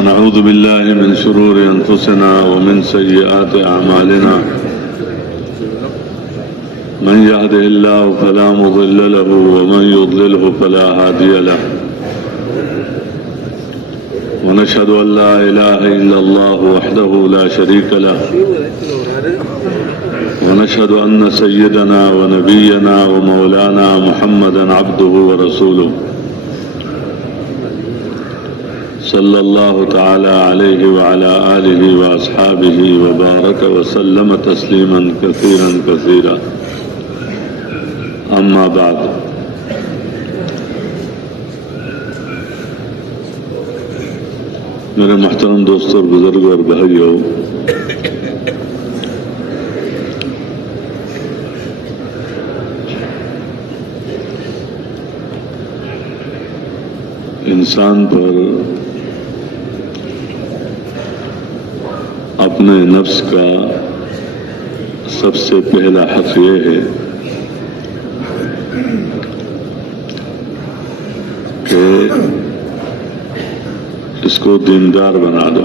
ونعوذ بالله من شرور أنفسنا ومن سيئات أعمالنا من يهده الله فلا مضل له ومن يضلله فلا هادي له ونشهد أن لا إله إلا الله وحده لا شريك له ونشهد أن سيدنا ونبينا ومولانا محمدا عبده ورسوله صلى الله تعالى عليه وعلى آله وأصحابه وبارك وسلم تسليما كثيرا كثيرا أما بعد میرے محترم دوستوں اور بزرگوں اور بھائیوں، انسان پر اپنے نفس کا سب سے پہلا حق یہ ہے کہ اس کو دیندار بنا دو۔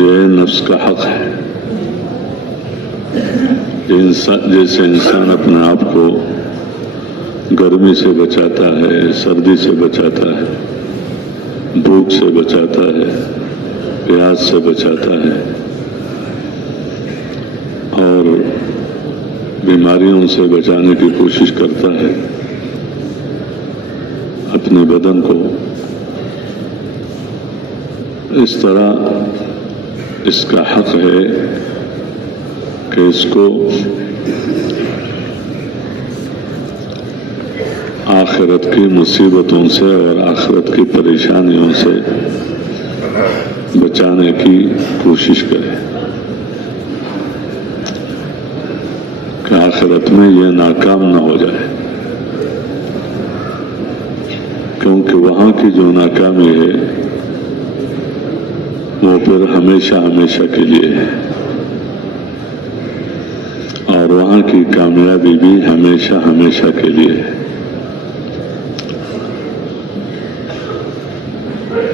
یہ نفس کا حق ہے۔ جیسے انسان اپنے آپ کو گرمی سے بچاتا ہے، سردی سے بچاتا ہے، بھوک سے بچاتا ہے، پیاس سے بچاتا ہے اور بیماریوں سے بچانے کی کوشش کرتا ہے اپنے بدن کو، اس طرح اس کا حق ہے کہ اس کو آخرت کی مصیبتوں سے اور آخرت کی پریشانیوں سے بچانے کی کوشش کرے کہ آخرت میں یہ ناکام نہ ہو جائے، کیونکہ وہاں کی جو ناکامی ہے وہ پھر ہمیشہ ہمیشہ کے لیے ہے اور وہاں کی کامیابی بھی ہمیشہ ہمیشہ کے لیے ہے۔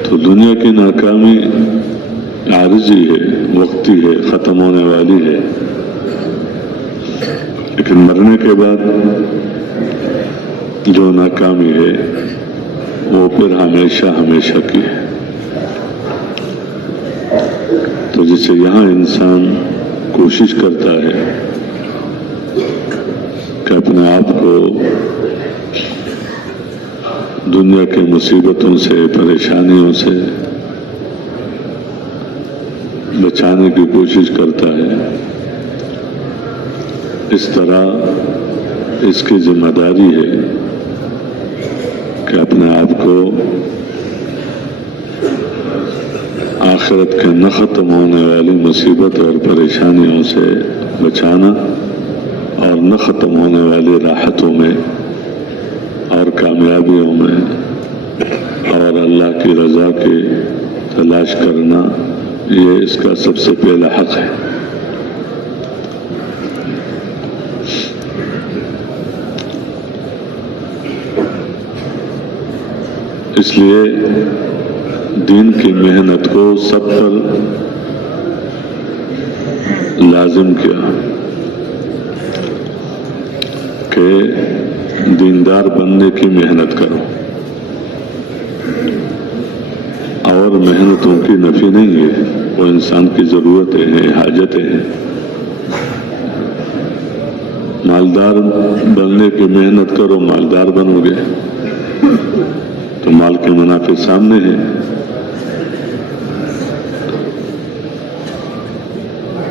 تو دنیا کی ناکامی عارضی ہے، وقتی ہے، ختم ہونے والی ہے، لیکن مرنے کے بعد جو ناکامی ہے وہ پھر ہمیشہ ہمیشہ کی ہے۔ تو جسے یہاں انسان کوشش کرتا ہے کہ اپنے آپ کو دنیا کے مصیبتوں سے، پریشانیوں سے بچانے کی کوشش کرتا ہے، اس طرح اس کی ذمہ داری ہے کہ اپنے آپ کو آخرت کے نہ ختم ہونے والی مصیبت اور پریشانیوں سے بچانا اور نہ ختم ہونے والی راحتوں میں اور کامیابیوں میں اور اللہ کی رضا کی تلاش کرنا، یہ اس کا سب سے پہلا حق ہے۔ اس لیے دین کی محنت کو سب پر لازم کیا کہ دیندار بننے کی محنت کرو، اور محنتوں کی نفی نہیں ہے، وہ انسان کی ضرورتیں ہیں، حاجتیں ہیں۔ مالدار بننے کی محنت کرو، مالدار بنو گے تو مال کے منافع سامنے ہیں۔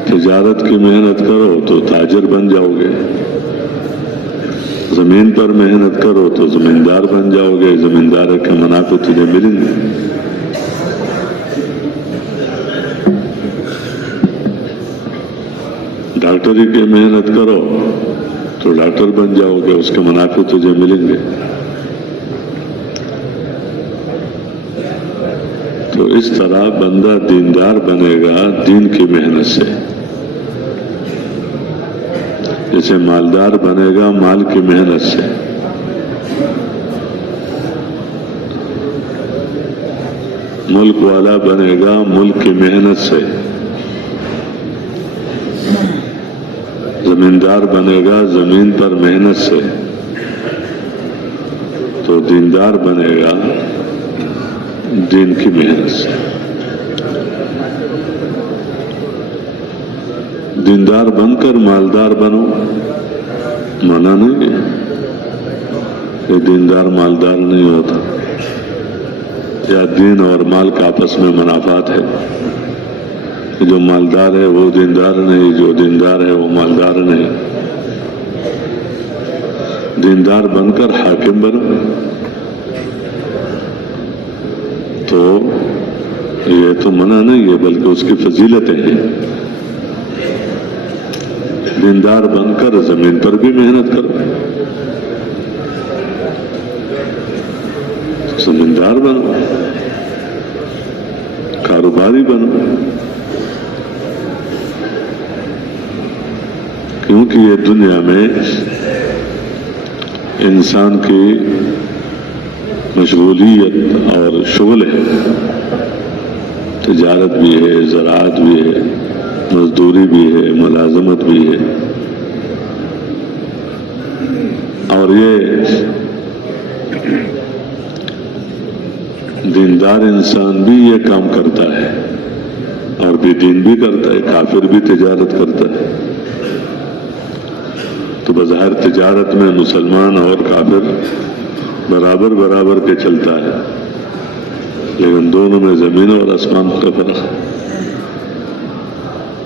تجارت کی محنت کرو تو تاجر بن جاؤ گے، زمین پر محنت کرو تو زمیندار بن جاؤ گے، زمیندار کے منافع تجھے ملیں گے۔ ڈاکٹری کی محنت کرو تو ڈاکٹر بن جاؤ گے، اس کے منافع تجھے ملیں گے۔ تو اس طرح بندہ دیندار بنے گا دین کی محنت سے، جیسے مالدار بنے گا مال کی محنت سے۔ ملک والا بنے گا ملک کی محنت سے، زمیندار بنے گا زمین پر محنت سے، تو دیندار بنے گا دین کی محنت سے۔ دیندار بن کر مالدار بنو، منع نہیں ہے، یہ دیندار مالدار نہیں ہوتا، یا دین اور مال کا آپس میں منافات ہے، جو مالدار ہے وہ دیندار نہیں، جو دیندار ہے وہ مالدار نہیں۔ دیندار بن کر حاکم بنو، تو یہ تو منع نہیں ہے بلکہ اس کی فضیلتیں ہیں۔ دیندار بن کر زمین پر بھی محنت کرو، زمیندار بنو، کاروباری بنو، کیونکہ یہ دنیا میں انسان کی مشغولیت اور شغل ہے، تجارت بھی ہے، زراعت بھی ہے، مزدوری بھی ہے، ملازمت بھی ہے، اور یہ دیندار انسان بھی یہ کام کرتا ہے، اور بے دین بھی کرتا ہے، کافر بھی تجارت کرتا ہے۔ تو بظاہر تجارت میں مسلمان اور کافر برابر برابر کے چلتا ہے، لیکن دونوں میں زمین اور آسمان کا فرق ہے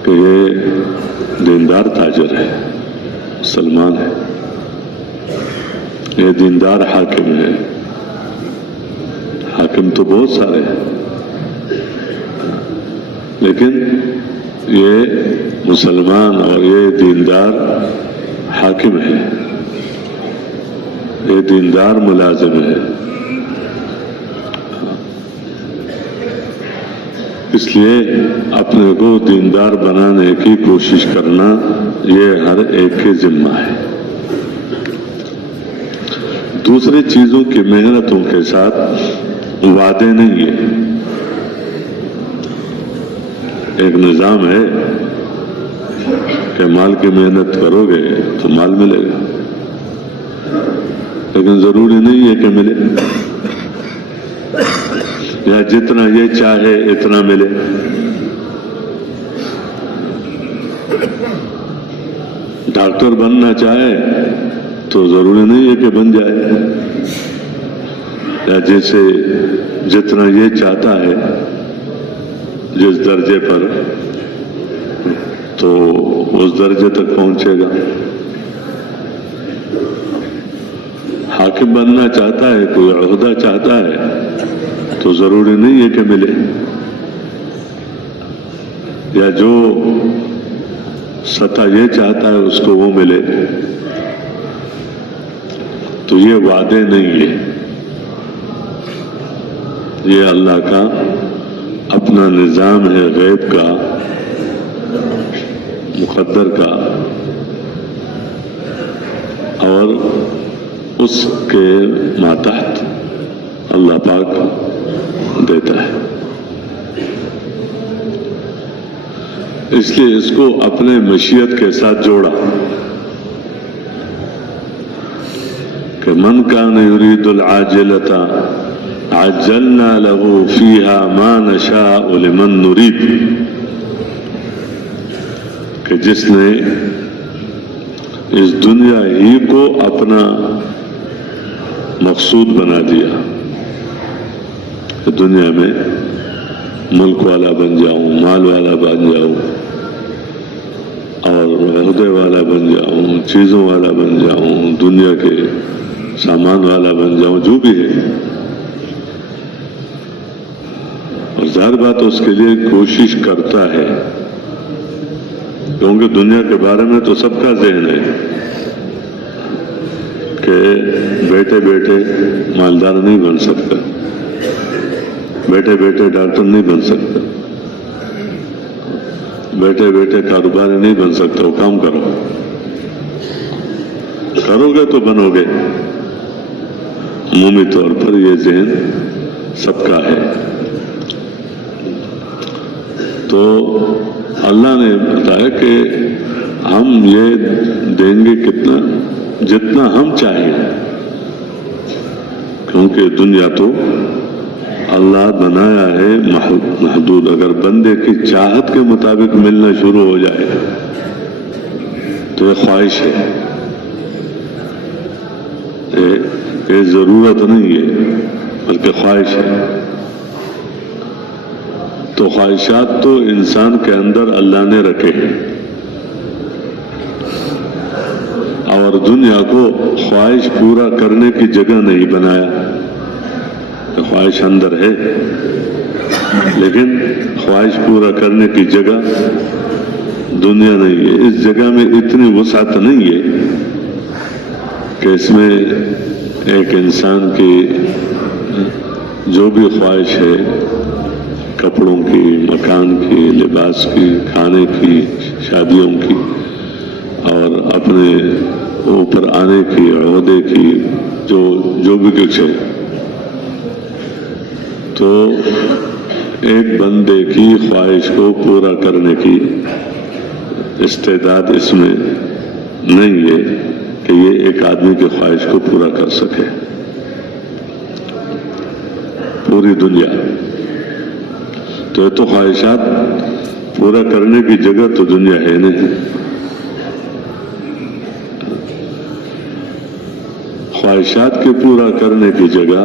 کہ یہ دیندار تاجر ہے، مسلمان ہے، یہ دیندار حاکم ہے۔ حاکم تو بہت سارے ہیں، لیکن یہ مسلمان اور یہ دیندار حاکم ہے، یہ دیندار ملازم ہے۔ اس لیے اپنے کو دیندار بنانے کی کوشش کرنا یہ ہر ایک کے ذمہ ہے۔ دوسری چیزوں کی محنتوں کے ساتھ وعدے نہیں ہے، ایک نظام ہے کہ مال کی محنت کرو گے تو مال ملے گا، لیکن ضروری نہیں ہے کہ ملے، یا جتنا یہ چاہے اتنا ملے۔ ڈاکٹر بننا چاہے تو ضروری نہیں ہے کہ بن جائے، یا جیسے جتنا یہ چاہتا ہے جس درجے پر تو اس درجے تک پہنچے گا۔ حاکم بننا چاہتا ہے، کوئی عہدہ چاہتا ہے تو ضروری نہیں ہے کہ ملے، یا جو سطح یہ چاہتا ہے اس کو وہ ملے، تو یہ وعدے نہیں ہے، یہ اللہ کا اپنا نظام ہے، غیب کا، مقدر کا، اور اس کے ماتحت اللہ پاک دیتا ہے۔ اس لیے اس کو اپنے مشیت کے ساتھ جوڑا کہ من کان یرید العاجلۃ عجلنا له فیہا ما نشاء لمن نرید، کہ جس نے اس دنیا ہی کو اپنا مقصود بنا دیا کہ دنیا میں ملک والا بن جاؤں، مال والا بن جاؤں، اور عہدے والا بن جاؤں، چیزوں والا بن جاؤں، دنیا کے سامان والا بن جاؤں، جو بھی ہے، اور ظاہر بات اس کے لیے کوشش کرتا ہے، کیونکہ دنیا کے بارے میں تو سب کا ذہن ہے کہ بیٹھے بیٹھے مالدار نہیں بن سکتا، بیٹھے بیٹھے ڈاکٹر نہیں بن سکتا، بیٹھے بیٹھے کاروباری نہیں بن سکتا، وہ کام کرو، کرو گے تو بنو گے۔ عمومی طور پر یہ ذہن سب کا ہے، تو اللہ نے بتایا کہ ہم یہ دیں گے کتنا، جتنا ہم چاہیں، کیونکہ دنیا تو اللہ بنایا ہے محدود. اگر بندے کی چاہت کے مطابق ملنا شروع ہو جائے تو یہ خواہش ہے، یہ ضرورت نہیں ہے بلکہ خواہش ہے. تو خواہشات تو انسان کے اندر اللہ نے رکھے ہیں، اور دنیا کو خواہش پورا کرنے کی جگہ نہیں بنایا. خواہش اندر ہے لیکن خواہش پورا کرنے کی جگہ دنیا نہیں ہے. اس جگہ میں اتنی وسعت نہیں ہے کہ اس میں ایک انسان کی جو بھی خواہش ہے، کپڑوں کی، مکان کی، لباس کی، کھانے کی، شادیوں کی، اور اپنے اوپر آنے کی، عہدے کی، جو بھی کچھ ہے، تو ایک بندے کی خواہش کو پورا کرنے کی استعداد اس میں نہیں ہے کہ یہ ایک آدمی کی خواہش کو پورا کر سکے. پوری دنیا تو یہ تو خواہشات پورا کرنے کی جگہ تو دنیا ہے نہیں. خواہشات کے پورا کرنے کی جگہ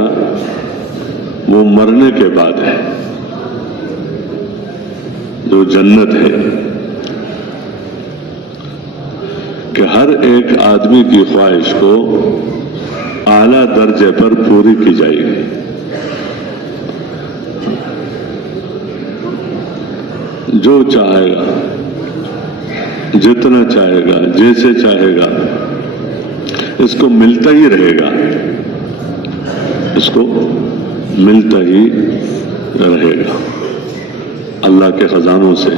وہ مرنے کے بعد ہے، جو جنت ہے، کہ ہر ایک آدمی کی خواہش کو اعلیٰ درجے پر پوری کی جائے گی. جو چاہے گا، جتنا چاہے گا، جیسے چاہے گا، اس کو ملتا ہی رہے گا، اس کو ملتا ہی رہے گا. اللہ کے خزانوں سے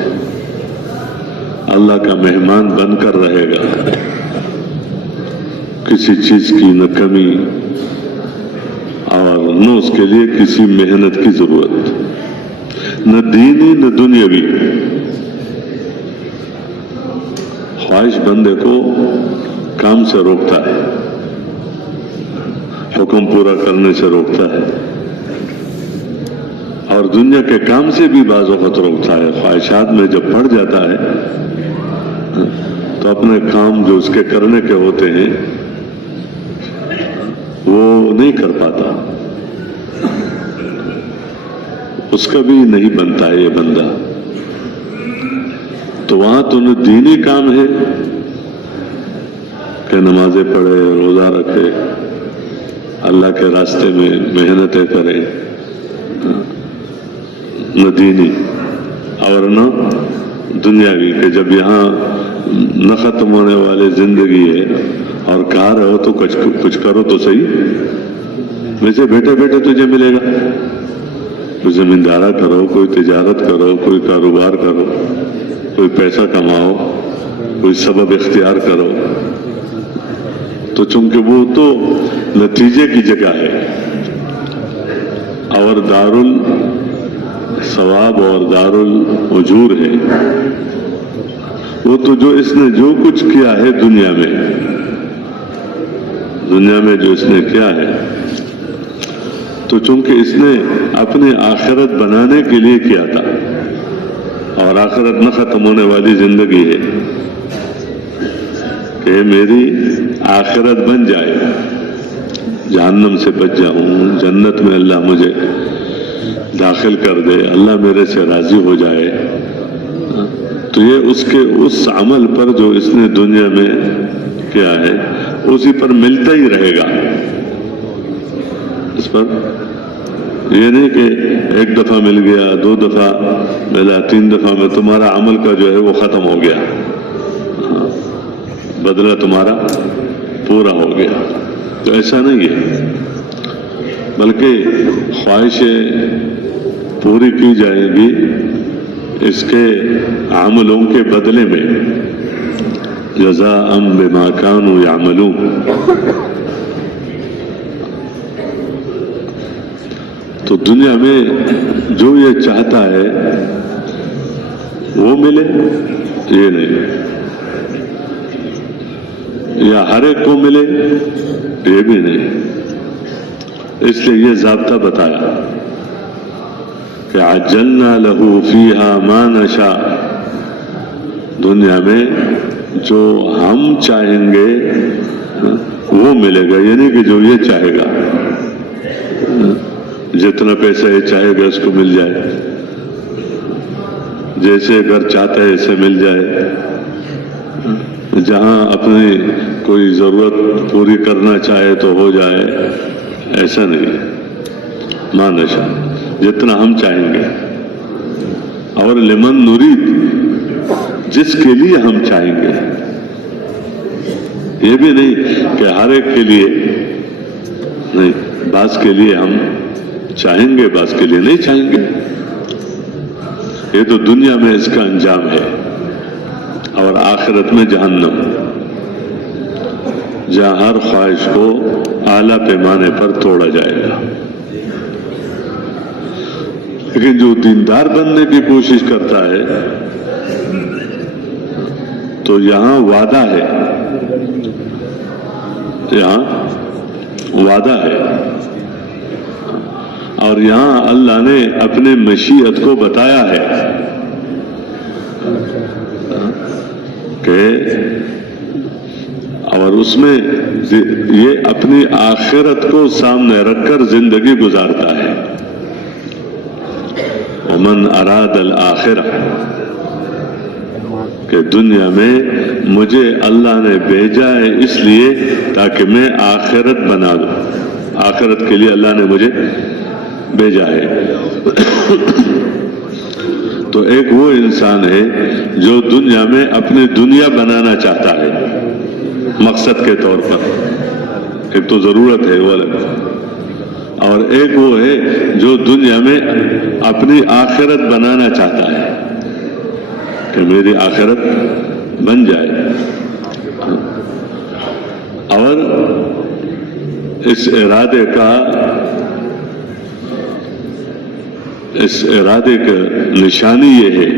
اللہ کا مہمان بن کر رہے گا. کسی چیز کی نہ کمی اور نہ اس کے لیے کسی محنت کی ضرورت، نہ دینی نہ دنیاوی. خواہش بندے کو کام سے روکتا ہے، حکم پورا کرنے سے روکتا ہے، اور دنیا کے کام سے بھی بعض وقت روکتا ہے. خواہشات میں جب پڑ جاتا ہے تو اپنے کام جو اس کے کرنے کے ہوتے ہیں وہ نہیں کر پاتا، اس کا بھی نہیں بنتا ہے یہ بندہ. تو وہاں تو نہ دینی کام ہے کہ نمازیں پڑھے، روزہ رکھے، اللہ کے راستے میں محنتیں کرے، نہ دینی اور نہ دنیاوی، کہ جب یہاں نہ ختم ہونے والی زندگی ہے اور کہا رہے ہو تو کچھ کرو تو صحیح. ویسے بیٹھے بیٹھے تجھے ملے گا. کوئی زمیندارہ کرو، کوئی تجارت کرو، کوئی کاروبار کرو، کوئی پیسہ کماؤ، کوئی سبب اختیار کرو. تو چونکہ وہ تو نتیجے کی جگہ ہے، اور دار الثواب اور دار الاجور ہے. وہ تو جو اس نے جو کچھ کیا ہے دنیا میں جو اس نے کیا ہے، تو چونکہ اس نے اپنی آخرت بنانے کے لیے کیا تھا، اور آخرت نہ ختم ہونے والی زندگی ہے کہ میری آخرت بن جائے، جہنم سے بچ جاؤں، جنت میں اللہ مجھے داخل کر دے، اللہ میرے سے راضی ہو جائے. تو یہ اس عمل پر جو اس نے دنیا میں کیا ہے اسی پر ملتا ہی رہے گا. اس پر یہ نہیں کہ ایک دفعہ مل گیا، 2 دفعہ ملا، 3 دفعہ میں تمہارا عمل کا جو ہے وہ ختم ہو گیا، بدلہ تمہارا پورا ہو گیا. تو ایسا نہیں ہے، بلکہ خواہشیں پوری کی جائیں گی اس کے عملوں کے بدلے میں. جزاء بما كانوا يعملون. تو دنیا میں جو یہ چاہتا ہے وہ ملے یہ نہیں، یا ہر ایک کو ملے یہ بھی نہیں. اس لیے یہ ضابطہ بتایا کہ عجلنا لہو فیہا ما نشاء، دنیا میں جو ہم چاہیں گے وہ ملے گا، یعنی کہ جو یہ چاہے گا، جتنا پیسہ یہ چاہے گا اس کو مل جائے، جیسے گھر چاہتا ہے اسے مل جائے، جہاں اپنی کوئی ضرورت پوری کرنا چاہے تو ہو جائے. ایسا نہیں، ما نشاء جتنا ہم چاہیں گے. اور لمن نرید جس کے لیے ہم چاہیں گے، یہ بھی نہیں کہ ہر ایک کے لیے نہیں، بعض کے لیے ہم چاہیں گے بعض کے لیے نہیں چاہیں گے. یہ تو دنیا میں اس کا انجام ہے، اور آخرت میں جہنم، جہاں ہر خواہش کو اعلیٰ پیمانے پر توڑا جائے گا. لیکن جو دیندار بننے کی کوشش کرتا ہے تو یہاں وعدہ ہے، یہاں وعدہ ہے، اور یہاں اللہ نے اپنے مشیت کو بتایا ہے کہ، اور اس میں یہ اپنی آخرت کو سامنے رکھ کر زندگی گزارتا ہے. ومن اراد الآخرہ، کہ دنیا میں مجھے اللہ نے بھیجا ہے اس لیے تاکہ میں آخرت بنا دوں، آخرت کے لیے اللہ نے مجھے بھیجا ہے. تو ایک وہ انسان ہے جو دنیا میں اپنی دنیا بنانا چاہتا ہے مقصد کے طور پر، ایک تو ضرورت ہے وہ الگ، اور ایک وہ ہے جو دنیا میں اپنی آخرت بنانا چاہتا ہے کہ میری آخرت بن جائے. اور اس ارادے کا نشانی یہ ہے،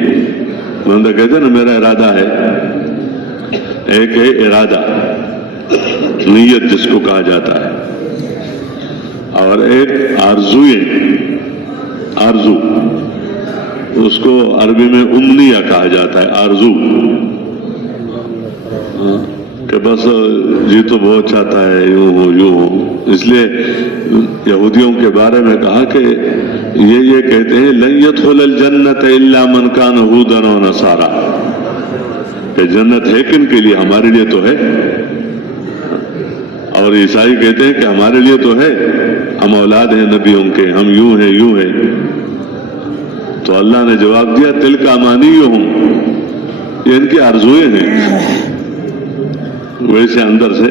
بندہ کہتے ہیں نا میرا ارادہ ہے. ایک ہے ارادہ، نیت جس کو کہا جاتا ہے، اور ایک آرزو، اس کو عربی میں امنیہ کہا جاتا ہے. آرزو کہ بس جی تو بہت چاہتا ہے یوں ہو یوں ہو. اس لیے یہودیوں کے بارے میں کہا کہ یہ کہتے ہیں لن يدخل الجنت الا من كان هودا ونصارا، کہ جنت ہے کن کے لیے؟ ہمارے لیے تو ہے. اور عیسائی کہتے ہیں کہ ہمارے لیے تو ہے، ہم اولاد ہیں نبیوں کے، ہم یوں ہیں یوں ہیں. تو اللہ نے جواب دیا تلک امانیہم، یہ ان کی آرزوئیں ہیں، ویسے اندر سے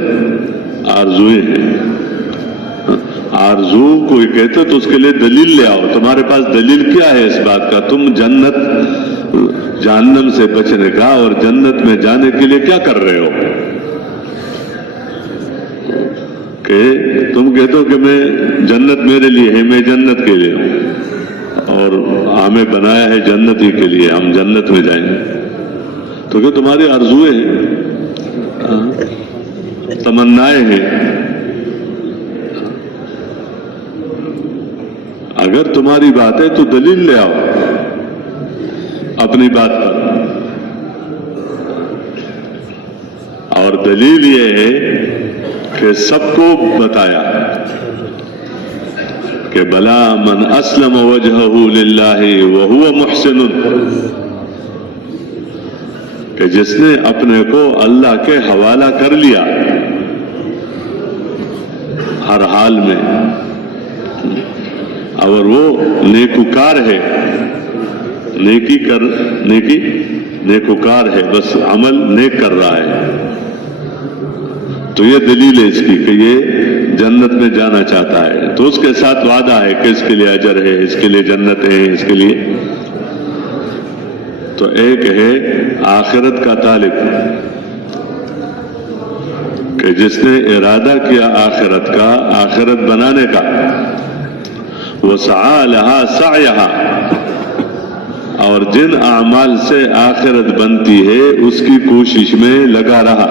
آرزوئیں ہیں. آرزو کوئی کہتے تو اس کے لیے دلیل لے آؤ. تمہارے پاس دلیل کیا ہے اس بات کا؟ تم جہنم سے بچنے کا اور جنت میں جانے کے لیے کیا کر رہے ہو؟ کہ تم کہتے ہو کہ میں جنت میرے لیے ہے، میں جنت کے لیے ہوں، اور ہمیں بنایا ہے جنت ہی کے لیے، ہم جنت میں جائیں گے. تو کہ تمہاری آرزوئیں ہیں، تمنائیں ہیں. اگر تمہاری بات ہے تو دلیل لے آؤ اپنی بات پر. اور دلیل یہ ہے کہ سب کو بتایا کہ بلا من اسلم وجہہ للہ وہو محسن، کہ جس نے اپنے کو اللہ کے حوالہ کر لیا ہر حال میں، اور وہ نیکوکار ہے، نیکوکار ہے، بس عمل نیک کر رہا ہے. تو یہ دلیل ہے اس کی کہ یہ جنت میں جانا چاہتا ہے. تو اس کے ساتھ وعدہ ہے کہ اس کے لیے اجر ہے، اس کے لیے جنت ہے، اس کے لیے. تو ایک ہے آخرت کا طالب کہ جس نے ارادہ کیا آخرت کا، آخرت بنانے کا، وسعى لها سعيها، اور جن اعمال سے آخرت بنتی ہے اس کی کوشش میں لگا رہا.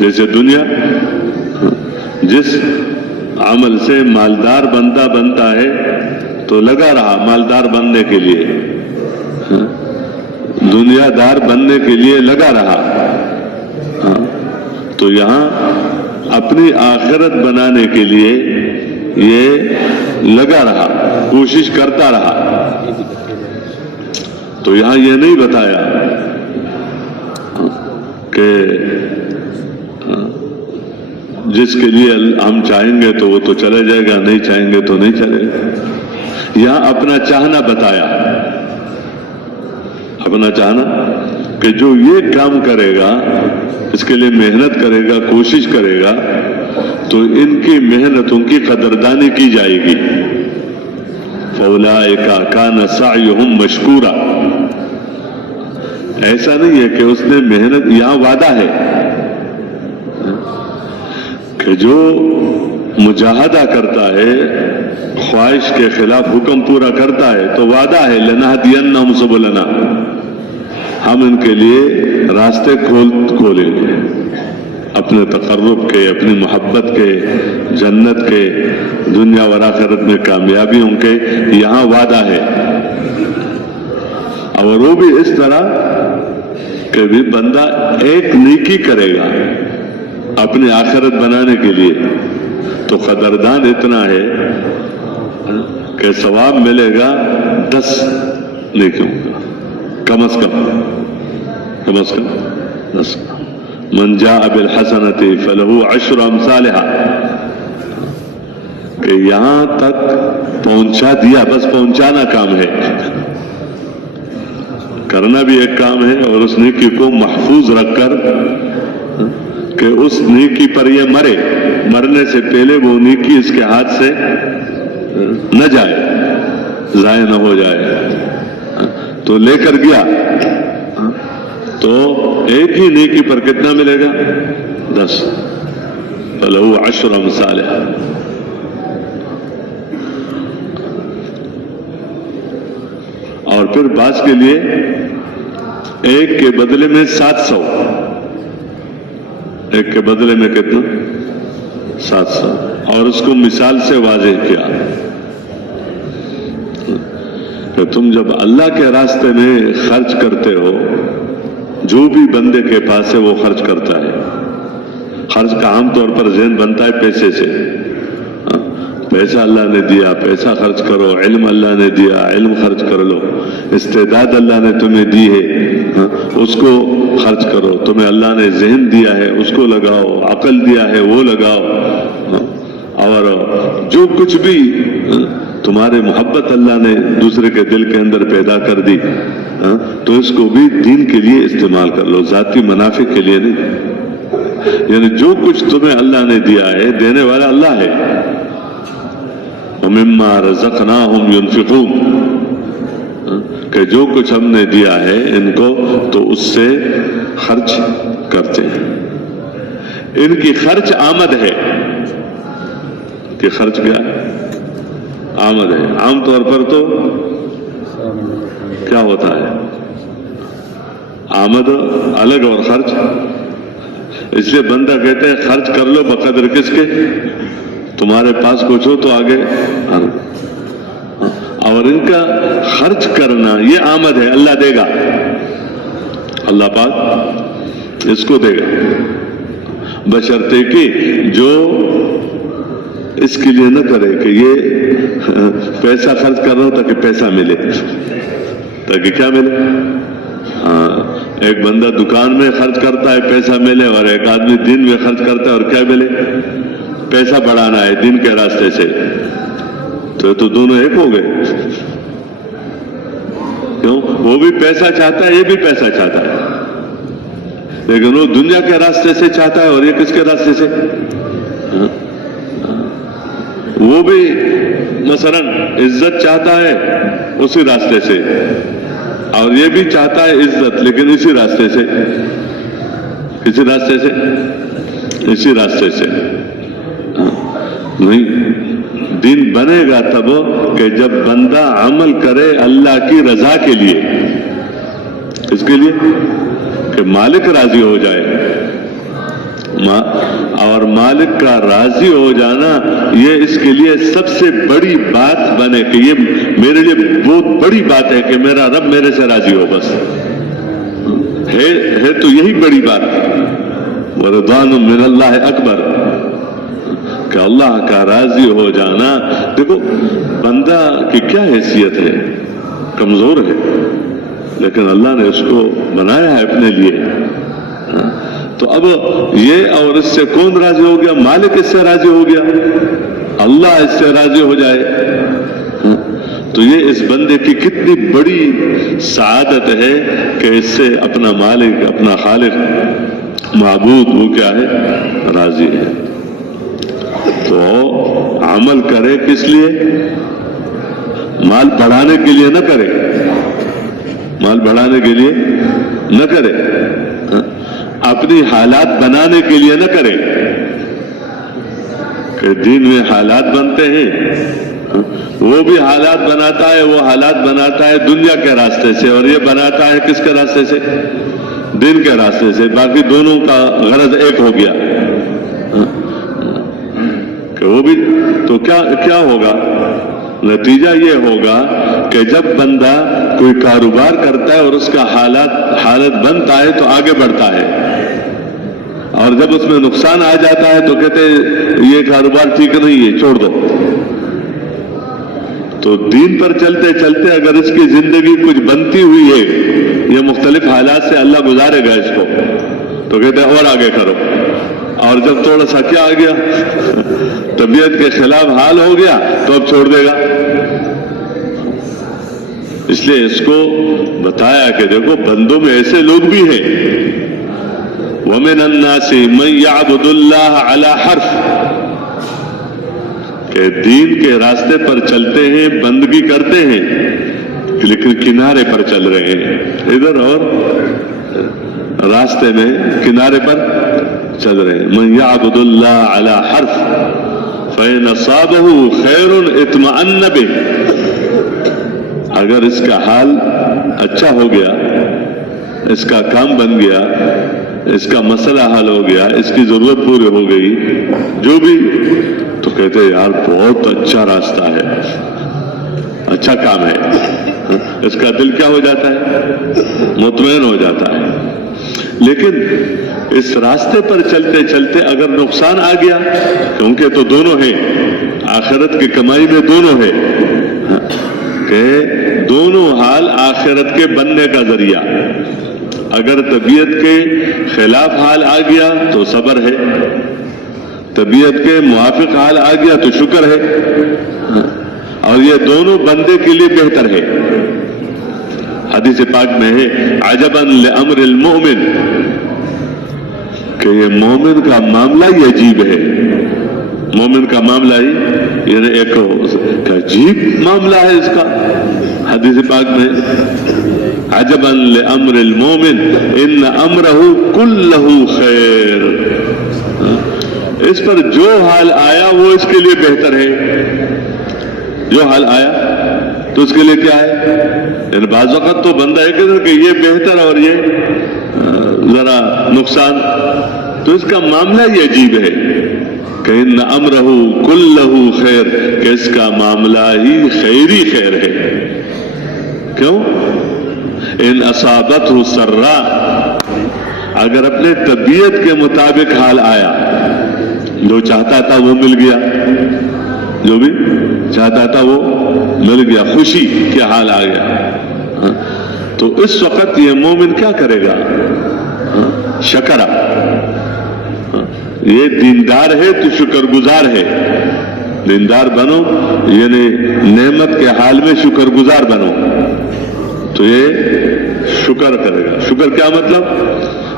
جیسے دنیا جس عمل سے مالدار بندہ بنتا ہے تو لگا رہا مالدار بننے کے لیے، دنیا دار بننے کے لیے لگا رہا. تو یہاں اپنی آخرت بنانے کے لیے یہ لگا رہا، کوشش کرتا رہا. تو یہاں یہ نہیں بتایا کہ جس کے لیے ہم چاہیں گے تو وہ تو چلے جائے گا، نہیں چاہیں گے تو نہیں چلے گا. یہاں اپنا چاہنا بتایا، اپنا چاہنا کہ جو یہ کام کرے گا، اس کے لیے محنت کرے گا، کوشش کرے گا، تو ان کی محنت، ان کی قدردانی کی جائے گی. فَأُولَٰئِكَ كَانَ سَعْيُهُمْ مَشْكُورًا. ایسا نہیں ہے کہ اس نے محنت، یہاں وعدہ ہے کہ جو مجاہدہ کرتا ہے، خواہش کے خلاف حکم پورا کرتا ہے، تو وعدہ ہے لَنَهْدِيَنَّهُمْ سُبُلَنَا، ہم ان کے لیے راستے کھولیں گے، اپنے تقرب کے، اپنی محبت کے، جنت کے، دنیا و آخرت میں کامیابیوں کے. یہاں وعدہ ہے. اور وہ بھی اس طرح کہ بھی بندہ ایک نیکی کرے گا اپنی آخرت بنانے کے لیے تو قدردان اتنا ہے کہ ثواب ملے گا 10 نیکیوں کا، کم از کم 10. من جاء بالحسنۃ فلہ 10 امثالها. کہ یہاں تک پہنچا دیا، بس پہنچانا کام ہے، کرنا بھی ایک کام ہے، اور اس نیکی کو محفوظ رکھ کر کہ اس نیکی پر یہ مرنے سے پہلے وہ نیکی اس کے ہاتھ سے نہ جائے، ضائع نہ ہو جائے. تو لے کر گیا تو ایک ہی نیکی پر کتنا ملے گا؟ 10. فَلَهُ 10 امثالها. اور پھر بعض کے لیے ایک کے بدلے میں 700، ایک کے بدلے میں کتنا؟ 700. اور اس کو مثال سے واضح کیا کہ تم جب اللہ کے راستے میں خرچ کرتے ہو، جو بھی بندے کے پاس ہے وہ خرچ کرتا ہے. خرچ کا عام طور پر ذہن بنتا ہے پیسے سے. پیسہ اللہ نے دیا، پیسہ خرچ کرو. علم اللہ نے دیا، علم خرچ کر لو. استعداد اللہ نے تمہیں دی ہے، اس کو خرچ کرو. تمہیں اللہ نے ذہن دیا ہے، اس کو لگاؤ. عقل دیا ہے، وہ لگاؤ. اور جو کچھ بھی تمہارے محبت اللہ نے دوسرے کے دل کے اندر پیدا کر دی، تو اس کو بھی دین کے لیے استعمال کر لو، ذاتی منافع کے لیے نہیں. یعنی جو کچھ تمہیں اللہ نے دیا ہے، دینے والا اللہ ہے. وَمِمَّا رَزَقْنَاهُمْ يُنْفِقُونَ. کہ جو کچھ ہم نے دیا ہے ان کو تو اس سے خرچ کرتے ہیں. ان کی خرچ آمد ہے کہ خرچ کیا آمد ہے. عام طور پر تو کیا ہوتا ہے؟ آمد الگ اور خرچ. اس لیے بندہ کہتے ہیں خرچ کر لو بقدر کس کے، تمہارے پاس کچھ ہو تو آگے. اور ان کا خرچ کرنا یہ آمد ہے، اللہ دے گا، اللہ پاک اس کو دے گا، بشرطے کہ جو اس کے لیے نہ کرے کہ یہ پیسہ خرچ کر رہا ہو تاکہ پیسہ ملے. تاکہ کیا ملے؟ ایک بندہ دکان میں خرچ کرتا ہے پیسہ ملے، اور ایک آدمی دن میں خرچ کرتا ہے اور کیا ملے؟ پیسہ بڑھانا ہے دن کے راستے سے. تو دونوں ایک ہو گئے. کیوں؟ وہ بھی پیسہ چاہتا ہے، یہ بھی پیسہ چاہتا ہے، لیکن وہ دنیا کے راستے سے چاہتا ہے اور یہ کس کے راستے سے؟ وہ بھی مثلا عزت چاہتا ہے اسی راستے سے، اور یہ بھی چاہتا ہے عزت، لیکن اسی راستے سے. کسی راستے سے؟ اسی راستے سے. نہیں، دین بنے گا تب کہ جب بندہ عمل کرے اللہ کی رضا کے لیے، اس کے لیے کہ مالک راضی ہو جائے، اور مالک کا راضی ہو جانا یہ اس کے لیے سب سے بڑی بات بنے کہ یہ میرے لیے بہت بڑی بات ہے کہ میرا رب میرے سے راضی ہو، بس ہے تو یہی بڑی بات، ورضوان من اللہ اکبر، کہ اللہ کا راضی ہو جانا۔ دیکھو بندہ کی کیا حیثیت ہے، کمزور ہے، لیکن اللہ نے اس کو بنایا ہے اپنے لیے۔ تو اب یہ اور اس سے کون راضی ہو گیا؟ مالک اس سے راضی ہو گیا، اللہ اس سے راضی ہو جائے، تو یہ اس بندے کی کتنی بڑی سعادت ہے کہ اس سے اپنا مالک، اپنا خالق، معبود وہ کیا ہے؟ راضی ہے۔ تو عمل کرے کس لیے؟ مال بڑھانے کے لیے نہ کرے، مال بڑھانے کے لیے نہ کرے، اپنی حالات بنانے کے لیے نہ کرے، کہ دین میں حالات بنتے ہیں، وہ بھی حالات بناتا ہے، وہ حالات بناتا ہے دنیا کے راستے سے، اور یہ بناتا ہے کس کے راستے سے؟ دین کے راستے سے، باقی دونوں کا غرض ایک ہو گیا، کہ وہ بھی تو کیا ہوگا؟ نتیجہ یہ ہوگا کہ جب بندہ کوئی کاروبار کرتا ہے اور اس کا حالت بنتا ہے تو آگے بڑھتا ہے، اور جب اس میں نقصان آ جاتا ہے تو کہتے یہ کاروبار ٹھیک نہیں ہے، چھوڑ دو۔ تو دین پر چلتے چلتے اگر اس کی زندگی کچھ بنتی ہوئی ہے، یہ مختلف حالات سے اللہ گزارے گا اس کو، تو کہتے ہیں اور آگے کرو، اور جب تھوڑا سا کیا آ گیا، طبیعت کے خلاف حال ہو گیا، تو اب چھوڑ دے گا۔ اس لیے اس کو بتایا کہ دیکھو بندوں میں ایسے لوگ بھی ہیں، وَمِنَ النَّاسِ مَن يَعْبُدُ اللَّهَ عَلَى حَرْفٍ، کہ دین کے راستے پر چلتے ہیں، بندگی کرتے ہیں، لیکن کنارے پر چل رہے ہیں، ادھر اور راستے میں کنارے پر چل رہے ہیں۔ مَن يَعْبُدُ اللَّهَ عَلَى حَرْفٍ فَإِنْ أَصَابَهُ خَيْرٌ اطْمَأَنَّ بِهِ، اگر اس کا حال اچھا ہو گیا، اس کا کام بن گیا، اس کا مسئلہ حل ہو گیا، اس کی ضرورت پوری ہو گئی، جو بھی، تو کہتے ہیں یار بہت اچھا راستہ ہے، اچھا کام ہے، اس کا دل کیا ہو جاتا ہے؟ مطمئن ہو جاتا ہے۔ لیکن اس راستے پر چلتے چلتے اگر نقصان آ گیا، کیونکہ تو دونوں ہیں، آخرت کی کمائی میں دونوں ہے، کہ دونوں حال آخرت کے بننے کا ذریعہ، اگر طبیعت کے خلاف حال آ گیا تو صبر ہے، طبیعت کے موافق حال آ گیا تو شکر ہے، اور یہ دونوں بندے کے لیے بہتر ہے۔ حدیث پاک میں ہے عجباً لامر المؤمن، کہ یہ مومن کا معاملہ ہی عجیب ہے، مومن کا معاملہ ہی یعنی ایک عجیب معاملہ ہے اس کا۔ حدیث پاک میں عجباً لامر المؤمن ان امرہ کلہ خیر، اس پر جو حال آیا وہ اس کے لیے بہتر ہے، جو حال آیا تو اس کے لیے کیا ہے؟ یعنی بعض وقت تو بندہ ہے کہ یہ بہتر اور یہ ذرا نقصان، تو اس کا معاملہ ہی عجیب ہے کہ ان امرہ کلہ خیر، کہ اس کا معاملہ ہی خیری خیر ہے۔ کیوں؟ ان اصابتہ سرا، اگر اپنے طبیعت کے مطابق حال آیا، جو چاہتا تھا وہ مل گیا، جو بھی چاہتا تھا وہ مل گیا، خوشی کے حال آ گیا، تو اس وقت یہ مومن کیا کرے گا؟ شکرہ، یہ دیندار ہے تو شکر گزار ہے، دیندار بنو یعنی نعمت کے حال میں شکر گزار بنو، تو یہ شکر کرے گا۔ شکر کیا مطلب؟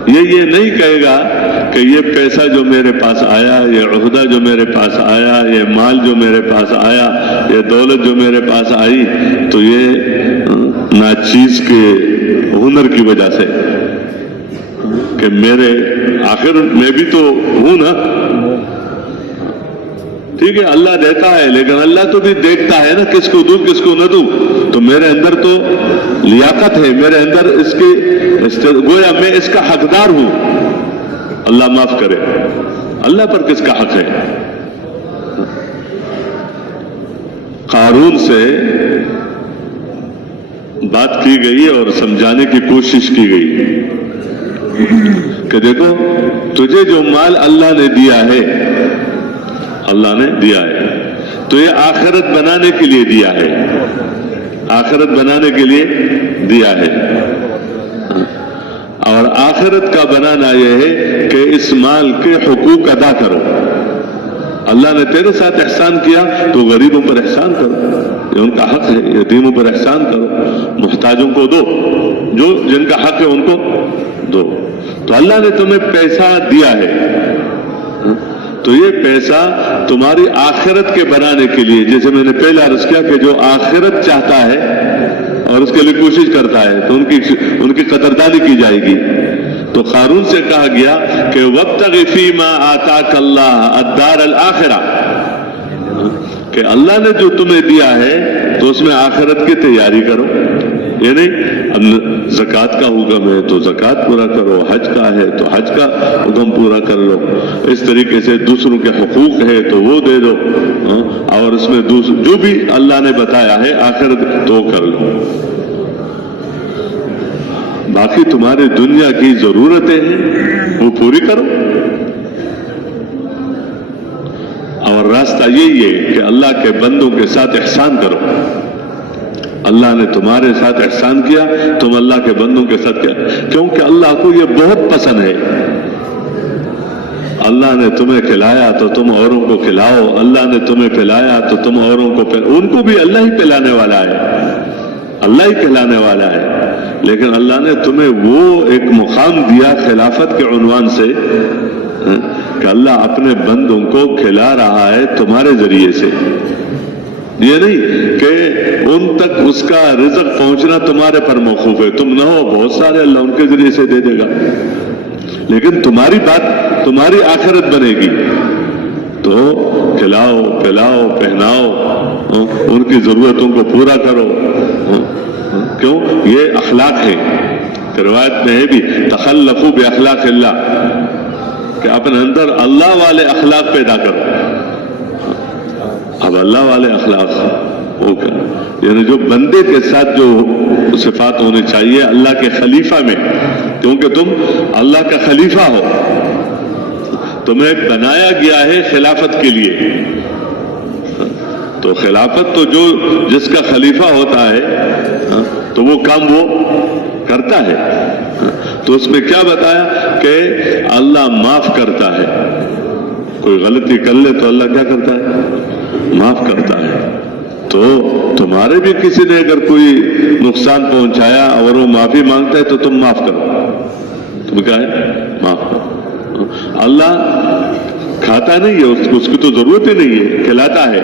یہ نہیں کہے گا کہ یہ پیسہ جو میرے پاس آیا، یہ عہدہ جو میرے پاس آیا، یہ مال جو میرے پاس آیا، یہ دولت جو میرے پاس آئی، تو یہ ناچیز کے ہنر کی وجہ سے، کہ میرے آخر میں بھی تو ہوں نا، ٹھیک ہے اللہ دیتا ہے لیکن اللہ تو بھی دیکھتا ہے نا کس کو دوں کس کو نہ دوں. تو میرے اندر تو لیاقت ہے, میرے اندر اس کی گویا میں اس کا حقدار ہوں. اللہ معاف کرے, اللہ پر کس کا حق ہے؟ قارون سے بات کی گئی اور سمجھانے کی کوشش کی گئی کہ دیکھو تجھے جو مال اللہ نے دیا ہے, اللہ نے دیا ہے تو یہ آخرت بنانے کے لیے دیا ہے, آخرت بنانے کے لیے دیا ہے. اور آخرت کا بنانا یہ ہے کہ اس مال کے حقوق ادا کرو. اللہ نے تیرے ساتھ احسان کیا تو غریبوں پر احسان کرو, یہ ان کا حق ہے. یتیموں پر احسان کرو, محتاجوں کو دو, جو جن کا حق ہے ان کو دو. تو اللہ نے تمہیں پیسہ دیا ہے تو یہ پیسہ تمہاری آخرت کے بنانے کے لیے, جیسے میں نے پہلا عرض کیا کہ جو آخرت چاہتا ہے اور اس کے لیے کوشش کرتا ہے تو ان کی قدردانی کی جائے گی. تو قارون سے کہا گیا کہ وابتغ فیما آتاک اللہ الدار الآخرہ, کہ اللہ نے جو تمہیں دیا ہے تو اس میں آخرت کی تیاری کرو. یہ نہیں زکوٰۃ کا حکم ہے تو زکوٰۃ پورا کرو, حج کا ہے تو حج کا حکم پورا کر لو, اس طریقے سے دوسروں کے حقوق ہے تو وہ دے دو, اور اس میں جو بھی اللہ نے بتایا ہے آخرت تو کر لو. باقی تمہاری دنیا کی ضرورتیں ہیں وہ پوری کرو. اور راستہ یہی ہے کہ اللہ کے بندوں کے ساتھ احسان کرو. اللہ نے تمہارے ساتھ احسان کیا, تم اللہ کے بندوں کے ساتھ کیا, کیونکہ اللہ کو یہ بہت پسند ہے. اللہ نے تمہیں کھلایا تو تم اوروں کو کھلاؤ, اللہ نے تمہیں پلایا تو تم اوروں کو ان کو بھی اللہ ہی پلانے والا ہے, اللہ ہی کھلانے والا ہے. لیکن اللہ نے تمہیں وہ ایک مقام دیا خلافت کے عنوان سے کہ اللہ اپنے بندوں کو کھلا رہا ہے تمہارے ذریعے سے. یہ نہیں کہ ان تک اس کا رزق پہنچنا تمہارے پر موقوف ہے, تم نہ ہو, بہت سارے اللہ ان کے ذریعے سے دے دے گا, لیکن تمہاری بات تمہاری آخرت بنے گی. تو کھلاؤ پلاؤ پہناؤ, ان کی ضرورتوں کو پورا کرو. کیوں؟ یہ اخلاق ہے. روایت میں ہے بھی تخلقوا باخلاق اللہ, کہ اپنے اندر اللہ والے اخلاق پیدا کرو. اب اللہ والے اخلاق ہو کر یعنی جو بندے کے ساتھ جو صفات ہونی چاہیے اللہ کے خلیفہ میں, کیونکہ تم اللہ کا خلیفہ ہو, تمہیں بنایا گیا ہے خلافت کے لیے. تو خلافت تو جس کا خلیفہ ہوتا ہے تو وہ کام وہ کرتا ہے. تو اس میں کیا بتایا کہ اللہ معاف کرتا ہے. کوئی غلطی کر لے تو اللہ کیا کرتا ہے؟ معاف کرتا ہے. تو تمہارے بھی کسی نے اگر کوئی نقصان پہنچایا اور وہ معافی مانگتا ہے تو تم معاف کرو. تم کیا ہے؟ معاف کرو. اللہ کھاتا نہیں ہے, اس کی تو ضرورت ہی نہیں ہے, کھلاتا ہے.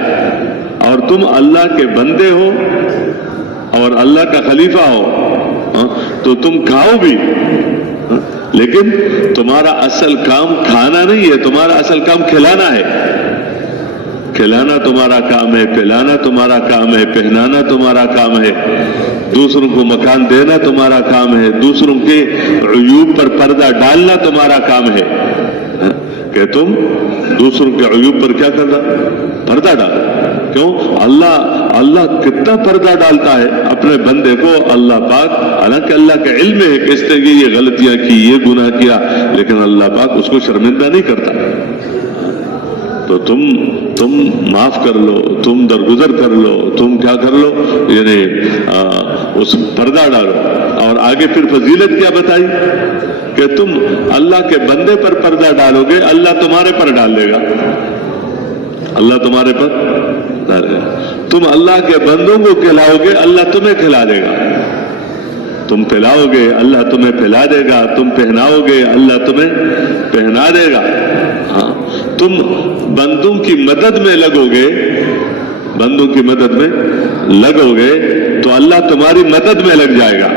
اور تم اللہ کے بندے ہو اور اللہ کا خلیفہ ہو تو تم کھاؤ بھی, لیکن تمہارا اصل کام کھانا نہیں ہے, تمہارا اصل کام کھلانا ہے. کھلانا تمہارا کام ہے, پلانا تمہارا کام ہے, پہنانا تمہارا کام ہے, دوسروں کو مکان دینا تمہارا کام ہے, دوسروں کے عیوب پر پردہ ڈالنا تمہارا کام ہے. کہ تم دوسروں کے عیوب پر کیا کرنا؟ پردہ ڈالو. کیوں؟ اللہ کتنا پردہ ڈالتا ہے اپنے بندے کو. اللہ پاک, حالانکہ اللہ کا علم ہے کہ اس نے یہ غلطیاں کی, یہ گناہ کیا, لیکن اللہ پاک اس کو شرمندہ نہیں کرتا. تو تم معاف کر لو, تم درگزر کر لو, تم کیا کر لو, یعنی اس پردہ ڈالو. اور آگے پھر فضیلت کیا بتائی کہ تم اللہ کے بندے پر پردہ ڈالو گے, اللہ تمہارے پر ڈال دے گا. اللہ تمہارے پر ڈال دے گا. تم اللہ کے بندوں کو کھلاؤ گے, اللہ تمہیں کھلا دے گا. تم پلاؤ گے, اللہ تمہیں پلا دے گا. تم پہناؤ گے, اللہ تمہیں پہنا دے گا. ہاں, تم بندوں کی مدد میں لگو گے, بندوں کی مدد میں لگو گے تو اللہ تمہاری مدد میں لگ جائے گا.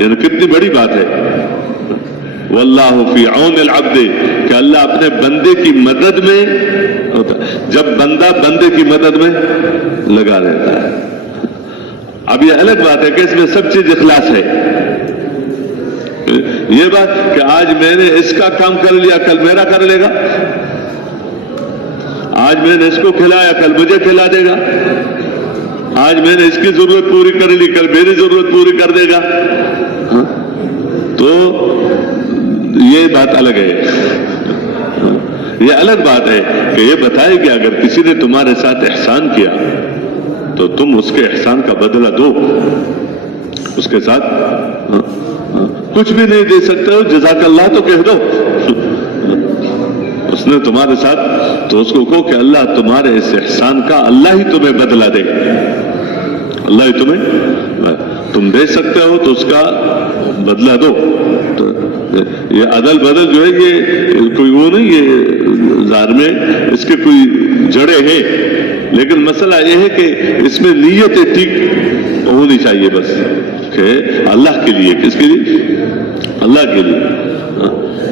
یعنی کتنی بڑی بات ہے. واللہ فی عون العبد, کہ اللہ اپنے بندے کی مدد میں ہوتا ہے جب بندہ بندے کی مدد میں لگا رہتا ہے. اب یہ الگ بات ہے کہ اس میں سب چیز اخلاص ہے. یہ بات کہ آج میں نے اس کا کام کر لیا کل میرا کر لے گا, آج میں نے اس کو کھلایا کل مجھے کھلا دے گا, آج میں نے اس کی ضرورت پوری کر لی کل میری ضرورت پوری کر دے گا, تو یہ بات الگ ہے. یہ الگ بات ہے کہ یہ بتائے کہ اگر کسی نے تمہارے ساتھ احسان کیا تو تم اس کے احسان کا بدلہ دو. اس کے ساتھ کچھ بھی نہیں دے سکتے ہو, جزاک اللہ تو کہہ دو. اس نے تمہارے ساتھ تو اس کو کہو کہ اللہ تمہارے اس احسان کا اللہ ہی تمہیں بدلہ دے, اللہ ہی تمہیں, تم دے سکتے ہو تو اس کا بدلہ دو. تو یہ عدل بدل جو ہے یہ کوئی وہ نہیں, یہ ظاہر میں اس کے کوئی جڑیں ہیں, لیکن مسئلہ یہ ہے کہ اس میں نیت ٹھیک ہونی چاہیے بس, کہ اللہ کے لیے. کس کے لیے؟ اللہ کے لیے.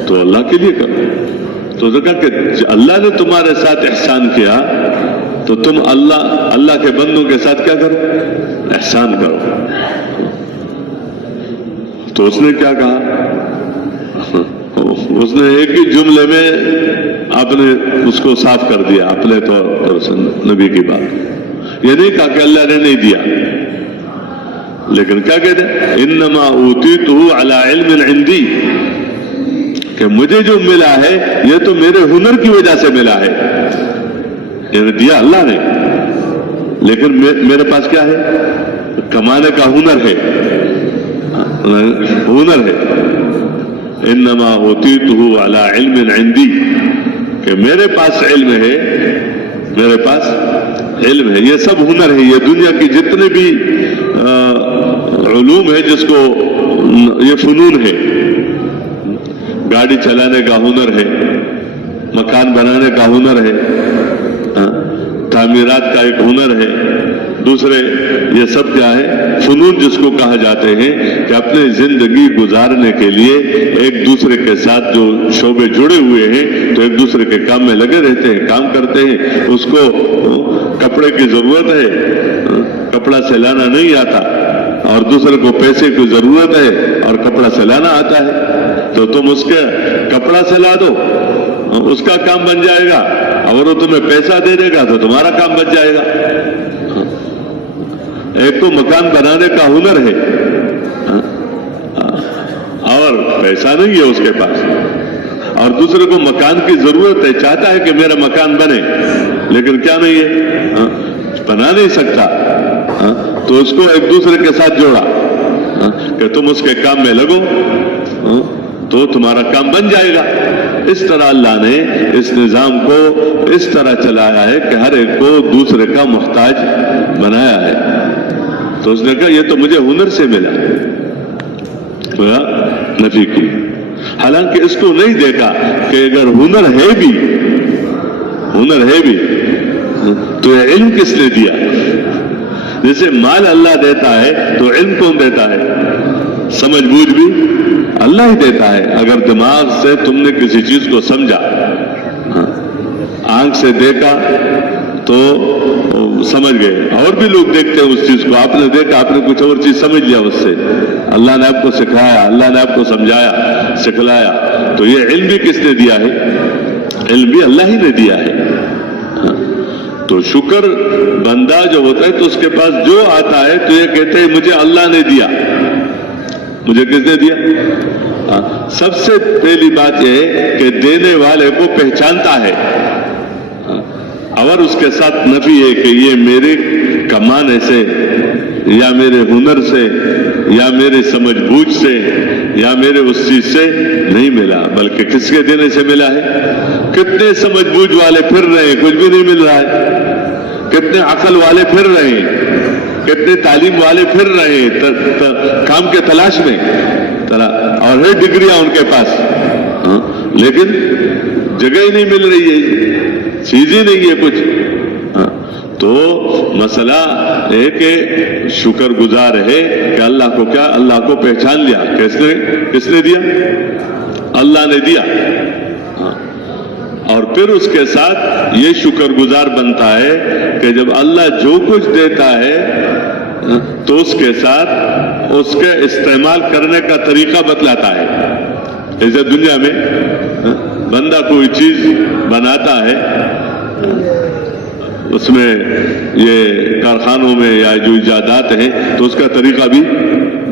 تو اللہ کے لیے کرو. تو کہا کہ اللہ نے تمہارے ساتھ احسان کیا تو تم اللہ کے بندوں کے ساتھ کیا کرو؟ احسان کرو. تو اس نے کیا کہا؟ اس نے ایک ہی جملے میں آپ نے اس کو صاف کر دیا اپنے طور پر نبی کی بات. یہ نہیں کہا کہ اللہ نے نہیں دیا, لیکن کیا کہتے ہیں انما اوتیتہ علی علم عندی, کہ مجھے جو ملا ہے یہ تو میرے ہنر کی وجہ سے ملا ہے. یہ دیا اللہ نے, لیکن میرے پاس کیا ہے؟ کمانے کا ہنر ہے, ہنر ہے. انما اوتیتہ علی علم عندی, کہ میرے پاس علم ہے, میرے پاس علم ہے. یہ سب ہنر ہے, یہ دنیا کی جتنے بھی علوم ہے جس کو یہ فنون ہے. گاڑی چلانے کا ہنر ہے, مکان بنانے کا ہنر ہے, تعمیرات کا ایک ہنر ہے. دوسرے یہ سب کیا ہے؟ فنون جس کو کہا جاتے ہیں کہ اپنی زندگی گزارنے کے لیے ایک دوسرے کے ساتھ جو شعبے جڑے ہوئے ہیں تو ایک دوسرے کے کام میں لگے رہتے ہیں, کام کرتے ہیں. اس کو کپڑے کی ضرورت ہے, کپڑا سلانا نہیں آتا, اور دوسرے کو پیسے کی ضرورت ہے اور کپڑا سلانا آتا ہے, تو تم اس کے کپڑا سلا دو, اس کا کام بن جائے گا, اور وہ تمہیں پیسہ دے دے گا تو تمہارا کام بن جائے گا. ایک تو مکان بنانے کا ہنر ہے اور پیسہ نہیں ہے اس کے پاس, اور دوسرے کو مکان کی ضرورت ہے, چاہتا ہے کہ میرا مکان بنے, لیکن کیا نہیں ہے, بنا نہیں سکتا. تو اس کو ایک دوسرے کے ساتھ جوڑا کہ تم اس کے کام میں لگو تو تمہارا کام بن جائے گا. اس طرح اللہ نے اس نظام کو اس طرح چلایا ہے کہ ہر ایک کو دوسرے کا محتاج بنایا ہے. تو اس نے کہا یہ تو مجھے ہنر سے ملا, نفی کی. حالانکہ اس کو نہیں دیکھا کہ اگر ہنر ہے بھی تو یہ علم کس نے دیا؟ جیسے مال اللہ دیتا ہے تو علم کون دیتا ہے؟ سمجھ بوجھ بھی اللہ ہی دیتا ہے. اگر دماغ سے تم نے کسی چیز کو سمجھا, آنکھ سے دیکھا تو سمجھ گئے, اور بھی لوگ دیکھتے ہیں اس چیز کو, آپ نے دیکھا, آپ نے کچھ اور چیز سمجھ لیا اس سے, اللہ نے آپ کو سکھایا, اللہ نے آپ کو سمجھایا, سکھلایا, تو یہ علم بھی کس نے دیا ہے؟ علم بھی اللہ ہی نے دیا ہے. تو شکر بندہ جو ہوتا ہے تو اس کے پاس جو آتا ہے تو یہ کہتے ہیں مجھے اللہ نے دیا. مجھے کس نے دیا؟ سب سے پہلی بات یہ ہے کہ دینے والے کو پہچانتا ہے, اور اس کے ساتھ نفی ہے کہ یہ میرے کمانے سے یا میرے ہنر سے یا میرے سمجھ بوجھ سے یا میرے اس چیز سے نہیں ملا, بلکہ کس کے دینے سے ملا ہے. کتنے سمجھ بوجھ والے پھر رہے ہیں, کچھ بھی نہیں مل رہا ہے. کتنے عقل والے پھر رہے ہیں, کتنے تعلیم والے پھر رہے ہیں کام کے تلاش میں, اور ہے ڈگریاں ان کے پاس, لیکن جگہ ہی نہیں مل رہی ہے, چیز ہی نہیں ہے کچھ. تو مسئلہ ہے کہ شکر گزار ہے کہ اللہ کو کیا, اللہ کو پہچان لیا. کس نے دیا؟ اللہ نے دیا. اور پھر اس کے ساتھ یہ شکر گزار بنتا ہے کہ جب اللہ جو کچھ دیتا ہے تو اس کے ساتھ اس کے استعمال کرنے کا طریقہ بتلاتا ہے. جیسے دنیا میں بندہ کوئی چیز بناتا ہے، اس میں یہ کارخانوں میں یا جو ایجادات ہیں تو اس کا طریقہ بھی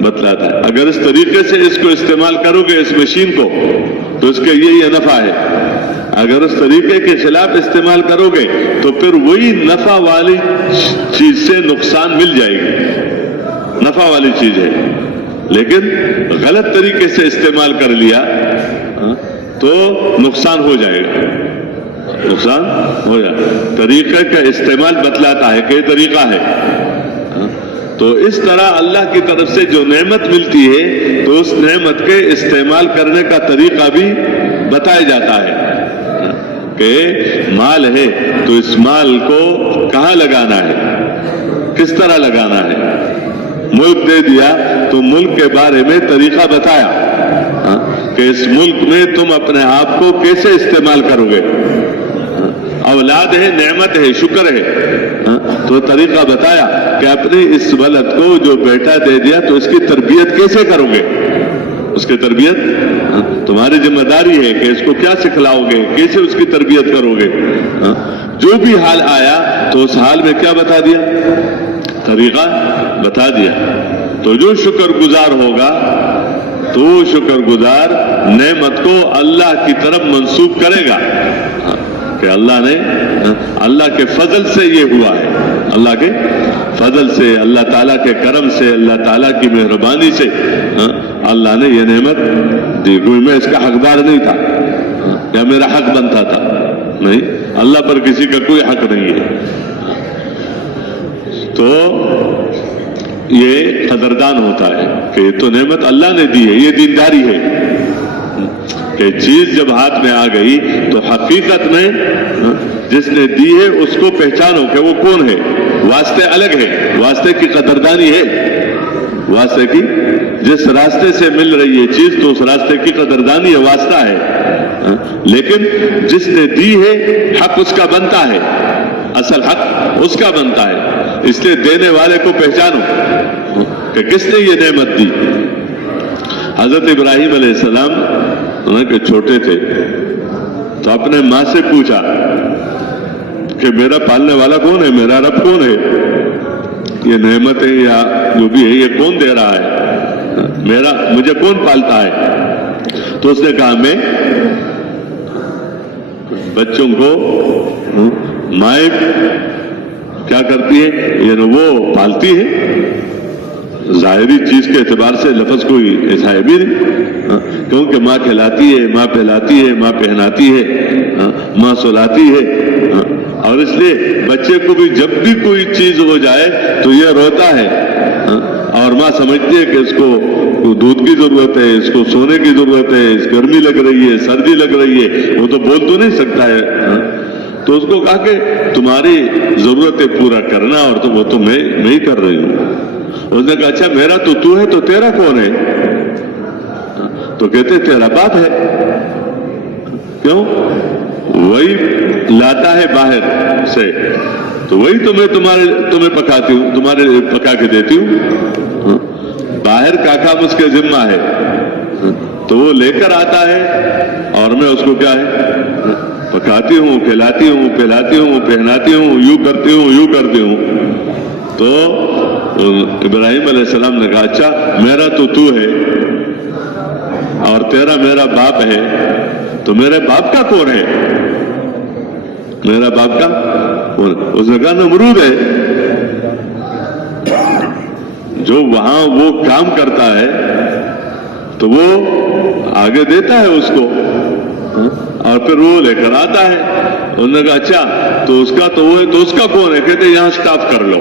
بتلاتا ہے. اگر اس طریقے سے اس کو استعمال کرو گے اس مشین کو تو اس کے یہ نفع ہے. اگر اس طریقے کے خلاف استعمال کرو گے تو پھر وہی نفع والی چیز سے نقصان مل جائے گی. نفع والی چیز ہے لیکن غلط طریقے سے استعمال کر لیا تو نقصان ہو جائے گا. نقصان ہو جائے. طریقے کا استعمال بتلاتا ہے کہ یہ طریقہ ہے. تو اس طرح اللہ کی طرف سے جو نعمت ملتی ہے تو اس نعمت کے استعمال کرنے کا طریقہ بھی بتایا جاتا ہے کہ مال ہے تو اس مال کو کہاں لگانا ہے، کس طرح لگانا ہے. ملک دے دیا تو ملک کے بارے میں طریقہ بتایا کہ اس ملک میں تم اپنے آپ کو کیسے استعمال کرو گے. اولاد ہے، نعمت ہے، شکر ہے، تو طریقہ بتایا کہ اپنی اس ولد کو جو بیٹا دے دیا تو اس کی تربیت کیسے کرو گے. اس کی تربیت تمہاری ذمہ داری ہے کہ اس کو کیا سکھلاؤ گے، کیسے اس کی تربیت کرو گے. جو بھی حال آیا تو اس حال میں کیا بتا دیا، طریقہ بتا دیا. تو جو شکر گزار ہوگا تو وہ شکر گزار نعمت کو اللہ کی طرف منسوب کرے گا کہ اللہ نے، اللہ کے فضل سے یہ ہوا ہے، اللہ کے فضل سے، اللہ تعالیٰ کے کرم سے، اللہ تعالیٰ کی مہربانی سے اللہ نے یہ نعمت دی. کوئی میں اس کا حقدار نہیں تھا یا میرا حق بنتا تھا، نہیں. اللہ پر کسی کا کوئی حق نہیں ہے. تو یہ قدردان ہوتا ہے کہ یہ تو نعمت اللہ نے دی ہے. یہ دینداری ہے کہ چیز جب ہاتھ میں آ گئی تو حقیقت میں جس نے دی ہے اس کو پہچانو کہ وہ کون ہے. واسطے الگ ہے، واسطے کی قدردانی ہے. واسطے کی، جس راستے سے مل رہی ہے چیز تو اس راستے کی قدردانی ہے، واسطہ ہے. لیکن جس نے دی ہے حق اس کا بنتا ہے، اصل حق اس کا بنتا ہے. اس لیے دینے والے کو پہچانو کہ کس نے یہ نعمت دی. حضرت ابراہیم علیہ السلام کہ چھوٹے تھے تو اپنے ماں سے پوچھا کہ میرا پالنے والا کون ہے، میرا رب کون ہے. یہ نعمت ہے یا جو بھی ہے یہ کون دے رہا ہے، مجھے کون پالتا ہے. تو اس نے کہا میں بچوں کو مائیں کیا کرتی ہے، یعنی وہ پالتی ہے. ظاہری چیز کے اعتبار سے لفظ کوئی ایسا ہے بھی نہیں، کیونکہ ماں کھلاتی ہے، ماں پہلاتی ہے، ماں پہناتی ہے، ماں سلاتی ہے. اور اس لیے بچے کو بھی جب بھی کوئی چیز ہو جائے تو یہ روتا ہے اور ماں سمجھتی ہے کہ اس کو دودھ کی ضرورت ہے، اس کو سونے کی ضرورت ہے، اس گرمی لگ رہی ہے، سردی لگ رہی ہے. وہ تو بول تو نہیں سکتا ہے. تو اس کو کہا کہ تمہاری ضرورتیں پورا کرنا اور تو وہ تو میں ہی کر رہی ہوں. اس نے کہا اچھا میرا تو ہے تو تیرا کون ہے. تو کہتے تیرا باپ ہے. کیوں؟ وہی لاتا ہے باہر سے تو وہی تمہیں پکاتی ہوں، تمہارے پکا کے دیتی ہوں. باہر کا کام اس کے ذمہ ہے تو وہ لے کر آتا ہے اور میں اس کو کیا ہے پکاتی ہوں، کھلاتی ہوں، پہلاتی ہوں، پہناتی ہوں، یوں کرتی ہوں. تو ابراہیم علیہ السلام نے کہا اچھا میرا تو ہے اور تیرا میرا باپ ہے، تو میرے باپ کا کون ہے؟ میرا باپ کا کون؟ اس نے کہا نمرود ہے. جو وہاں وہ کام کرتا ہے تو وہ آگے دیتا ہے اس کو اور پھر وہ لے کر آتا ہے. انہوں نے کہا اچھا تو اس کا تو وہ ہے، تو اس کا کون ہے؟ کہتے یہاں سٹاپ کر لو.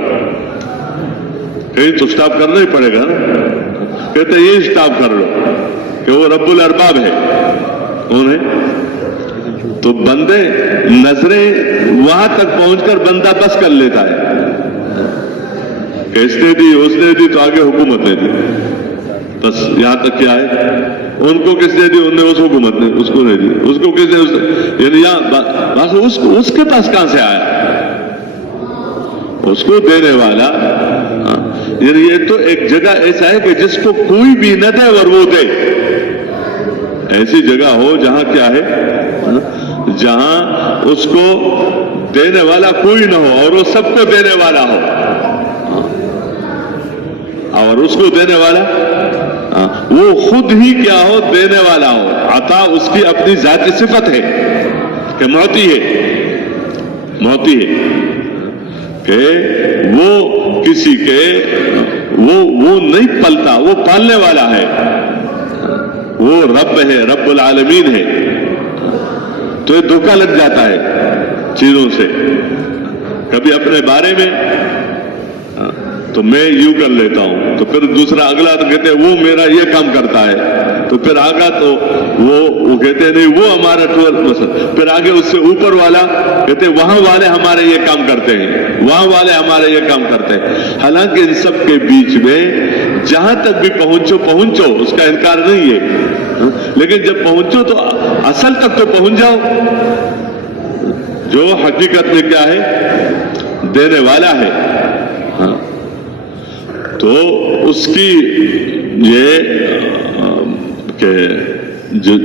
کہیں تو سٹاپ کرنا ہی پڑے گا نا. کہتے یہ سٹاپ کر لو کہ وہ رب الارباب ہے. کون ہے؟ تو بندے نظریں وہاں تک پہنچ کر بندہ بس کر لیتا ہے کہ اس نے دی، اس نے دی تو آگے حکومت نے دی. بس یہاں تک کیا ہے، ان کو کس نے دی؟ انہوں نے اس حکومت نے، اس کو نہیں دی، اس کو کس نے؟ یعنی یہاں اس کے پاس کہاں سے آیا؟ اس کو دینے والا، یعنی یہ تو ایک جگہ ایسا ہے کہ جس کو کوئی بھی نہ دے اور وہ دے، ایسی جگہ ہو جہاں کیا ہے، جہاں اس کو دینے والا کوئی نہ ہو اور وہ سب کو دینے والا ہو، اور اس کو دینے والا وہ خود ہی کیا ہو، دینے والا ہو۔ عطا اس کی اپنی ذاتی صفت ہے کہ معطی ہے کہ وہ کسی کے وہ نہیں پلتا، وہ پالنے والا ہے، وہ رب ہے، رب العالمین ہے۔ تو یہ دھوکہ لگ جاتا ہے چیزوں سے، کبھی اپنے بارے میں تو میں یوں کر لیتا ہوں، تو پھر دوسرا اگلا تو کہتے ہیں وہ میرا یہ کام کرتا ہے، تو پھر آگا تو وہ کہتے ہیں نہیں وہ ہمارا پھر آگے اس سے اوپر والا کہتے ہیں وہاں والے ہمارے یہ کام کرتے ہیں، وہاں والے ہمارے یہ کام کرتے ہیں۔ حالانکہ ان سب کے بیچ میں جہاں تک بھی پہنچو اس کا انکار نہیں ہے، لیکن جب پہنچو تو اصل تک تو پہنچ جاؤ، جو حقیقت میں کیا ہے، دینے والا ہے۔ تو اس کی یہ کہ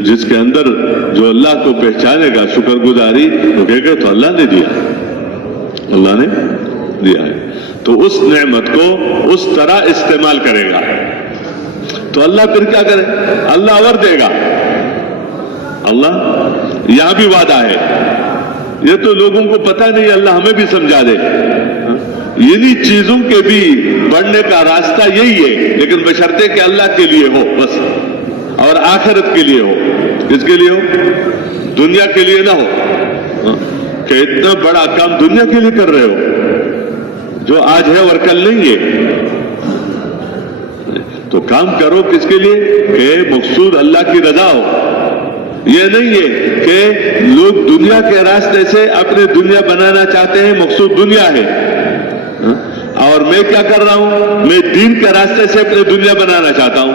جس کے اندر جو اللہ کو پہچانے گا، شکر گزاری، وہ کہے گا تو اللہ نے دیا، اللہ نے دیا ہے، تو اس نعمت کو اس طرح استعمال کرے گا تو اللہ پھر کیا کرے؟ اللہ اور دے گا۔ اللہ یہاں بھی وعدہ ہے، یہ تو لوگوں کو پتہ نہیں، اللہ ہمیں بھی سمجھا دے۔ انہی چیزوں کے بھی بڑھنے کا راستہ یہی ہے، لیکن بشرطے کہ اللہ کے لیے ہو بس، اور آخرت کے لیے ہو۔ کس کے لیے ہو؟ دنیا کے لیے نہ ہو کہ اتنا بڑا کام دنیا کے لیے کر رہے ہو جو آج ہے اور کل نہیں ہے۔ تو کام کرو کس کے لیے کہ مقصود اللہ کی رضا ہو۔ یہ نہیں ہے کہ لوگ دنیا کے راستے سے اپنے دنیا بنانا چاہتے ہیں، مقصود دنیا ہے، اور میں کیا کر رہا ہوں، میں دین کے راستے سے اپنی دنیا بنانا چاہتا ہوں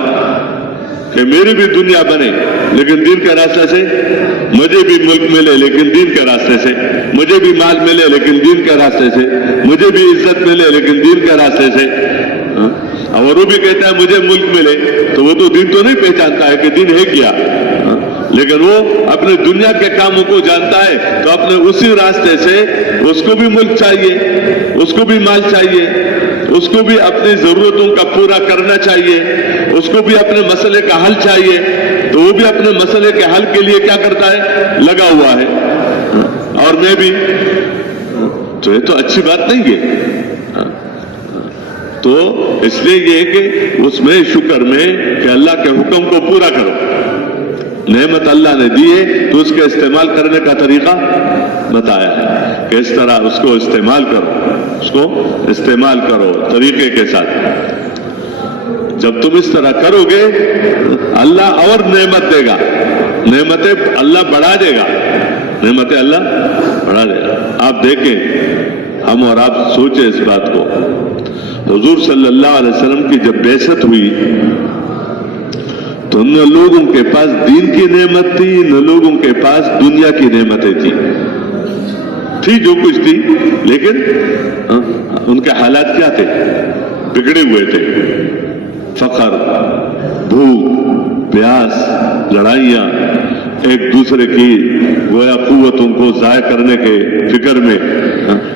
کہ میری بھی دنیا بنے، لیکن دین کے راستے سے، مجھے بھی ملک ملے لیکن دین کے راستے سے، مجھے بھی مال ملے لیکن دین کے راستے سے، مجھے بھی عزت ملے لیکن دین کے راستے سے۔ اور وہ بھی کہتا ہے مجھے ملک ملے، تو وہ تو دین تو نہیں پہچانتا ہے کہ دین ہے کیا، لیکن وہ اپنے دنیا کے کاموں کو جانتا ہے، تو اپنے اسی راستے سے اس کو بھی ملک چاہیے، اس کو بھی مال چاہیے، اس کو بھی اپنی ضرورتوں کا پورا کرنا چاہیے، اس کو بھی اپنے مسئلے کا حل چاہیے، تو وہ بھی اپنے مسئلے کے حل کے لیے کیا کرتا ہے، لگا ہوا ہے، اور میں بھی۔ تو یہ تو اچھی بات نہیں ہے۔ تو اس لیے یہ کہ اس میں شکر میں کہ اللہ کے حکم کو پورا کرو، نعمت اللہ نے دی ہے تو اس کے استعمال کرنے کا طریقہ بتایا ہے کہ اس طرح اس کو استعمال کرو، اس کو استعمال کرو طریقے کے ساتھ۔ جب تم اس طرح کرو گے اللہ اور نعمت دے گا، نعمتیں اللہ بڑھا دے گا، نعمتیں اللہ بڑھا دے گا۔ آپ دیکھیں، ہم اور آپ سوچیں اس بات کو، حضور صلی اللہ علیہ وسلم کی جب بعثت ہوئی تو نہ لوگوں کے پاس دین کی نعمت تھی، نہ لوگوں کے پاس دنیا کی نعمتیں تھی جو کچھ تھی، لیکن ان کے حالات کیا تھے؟ بگڑے ہوئے تھے، فقر، بھوک، پیاس، لڑائیاں، ایک دوسرے کی گویا قوتوں کو ضائع کرنے کے فکر میں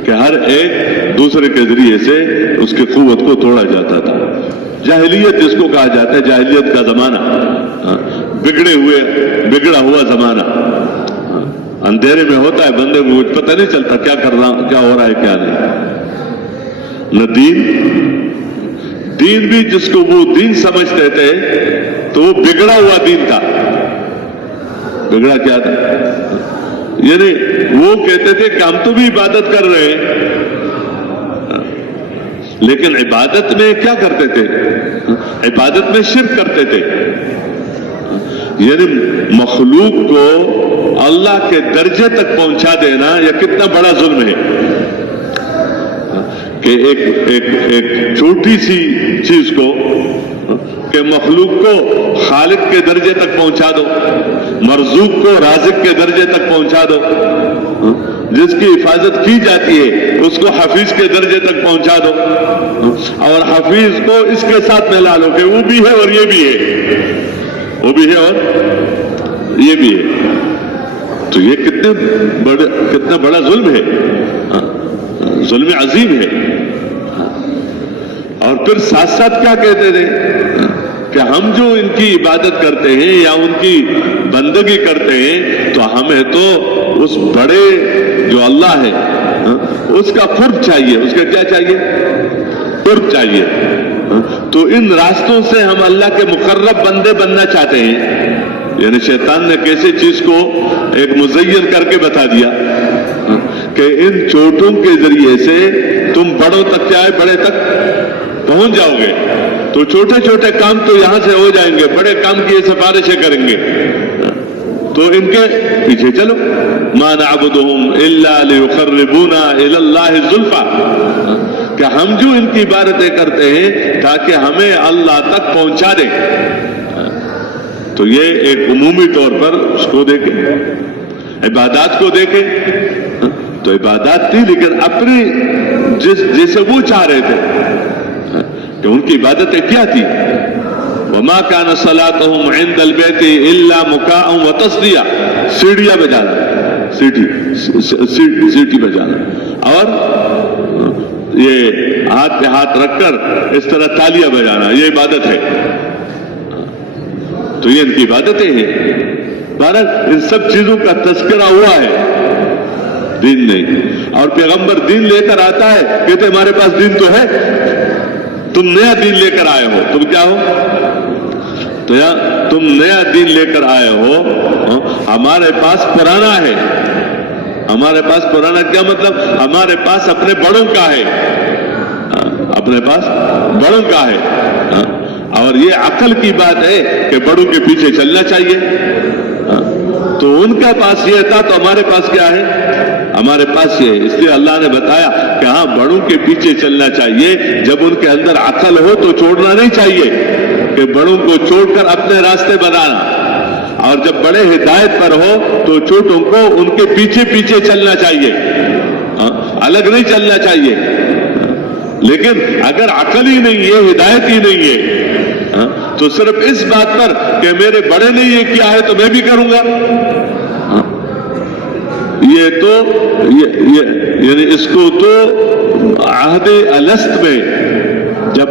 کہ ہر ایک دوسرے کے ذریعے سے اس کی قوت کو توڑا جاتا تھا۔ جاہلیت جس کو کہا جاتا ہے، جاہلیت کا زمانہ، بگڑا ہوا زمانہ، اندھیرے میں ہوتا ہے، بندے کو کچھ پتہ نہیں چلتا کیا کر رہا ہوں، کیا ہو رہا ہے کیا نہیں۔ نہ دین بھی جس کو وہ دین سمجھتے تھے تو وہ بگڑا ہوا دین تھا۔ بگڑا کیا تھا؟ یعنی وہ کہتے تھے کہ ہم تو بھی عبادت کر رہے ہیں، لیکن عبادت میں کیا کرتے تھے؟ عبادت میں شرک کرتے تھے۔ یعنی مخلوق کو اللہ کے درجے تک پہنچا دینا یہ کتنا بڑا ظلم ہے کہ ایک چھوٹی سی چیز کو کہ مخلوق کو خالق کے درجے تک پہنچا دو، مرزوق کو رازق کے درجے تک پہنچا دو، جس کی حفاظت کی جاتی ہے اس کو حفیظ کے درجے تک پہنچا دو، اور حفیظ کو اس کے ساتھ ملا لو کہ وہ بھی ہے اور یہ بھی ہے، وہ بھی ہے اور یہ بھی ہے. تو یہ کتنا بڑا ظلم ہے، ظلم عظیم ہے. اور پھر ساتھ ساتھ کیا کہتے تھے کہ ہم جو ان کی عبادت کرتے ہیں یا ان کی بندگی کرتے ہیں تو ہمیں تو اس بڑے جو اللہ ہے اس کا قرب چاہیے، اس کا کیا چاہیے؟ قرب چاہیے. تو ان راستوں سے ہم اللہ کے مقرب بندے بننا چاہتے ہیں. یعنی شیطان نے کیسے چیز کو ایک مزین کر کے بتا دیا کہ ان چوٹوں کے ذریعے سے تم بڑوں تک چاہے بڑے تک پہنچ جاؤ گے. تو چھوٹے چھوٹے کام تو یہاں سے ہو جائیں گے، بڑے کام کی سفارشیں کریں گے. تو ان کے پیچھے چلو. ما نعبدہم الا لیقربونا الی اللہ زلفا، کہ ہم جو ان کی عبادتیں کرتے ہیں تاکہ ہمیں اللہ تک پہنچا دیں. تو یہ ایک عمومی طور پر اس کو دیکھیں، عبادات کو دیکھیں تو عبادات تھی، لیکن اپنی جیسے وہ چاہ رہے تھے کہ ان کی عبادتیں کیا تھی. وما كان صلاتهم عند البيت الا مكاء وتصديا، سیڑھیاں بجانا، سیٹی بجانا، اور یہ ہاتھ پہ ہاتھ رکھ کر اس طرح تالیاں بجانا، یہ عبادت ہے. تو یہ ان کی عبادتیں ہیں. بہرحال ان سب چیزوں کا تذکرہ ہوا ہے، دین نہیں. اور پیغمبر دین لے کر آتا ہے، کہتے ہمارے پاس دین تو ہے، تم نیا دین لے کر آئے ہو. تم کیا ہو؟ تو یا تم نیا دین لے کر آئے ہو، ہمارے پاس پرانا ہے. ہمارے پاس پرانا کیا مطلب؟ ہمارے پاس اپنے بڑوں کا ہے، اپنے پاس بڑوں کا ہے. اور یہ عقل کی بات ہے کہ بڑوں کے پیچھے چلنا چاہیے. تو ان کا پاس یہ تھا، تو ہمارے پاس کیا ہے؟ ہمارے پاس یہ ہے. اس لیے اللہ نے بتایا کہ ہاں بڑوں کے پیچھے چلنا چاہیے. جب ان کے اندر عقل ہو تو چھوڑنا نہیں چاہیے کہ بڑوں کو چھوڑ کر اپنے راستے بنانا. اور جب بڑے ہدایت پر ہو تو چھوٹوں کو ان کے پیچھے پیچھے چلنا چاہیے، الگ نہیں چلنا چاہیے. لیکن اگر عقل ہی نہیں ہے، ہدایت ہی نہیں ہے، تو صرف اس بات پر کہ میرے بڑے نے یہ کیا ہے تو میں بھی کروں گا، یہ تو یعنی اس کو تو عہد الست میں جب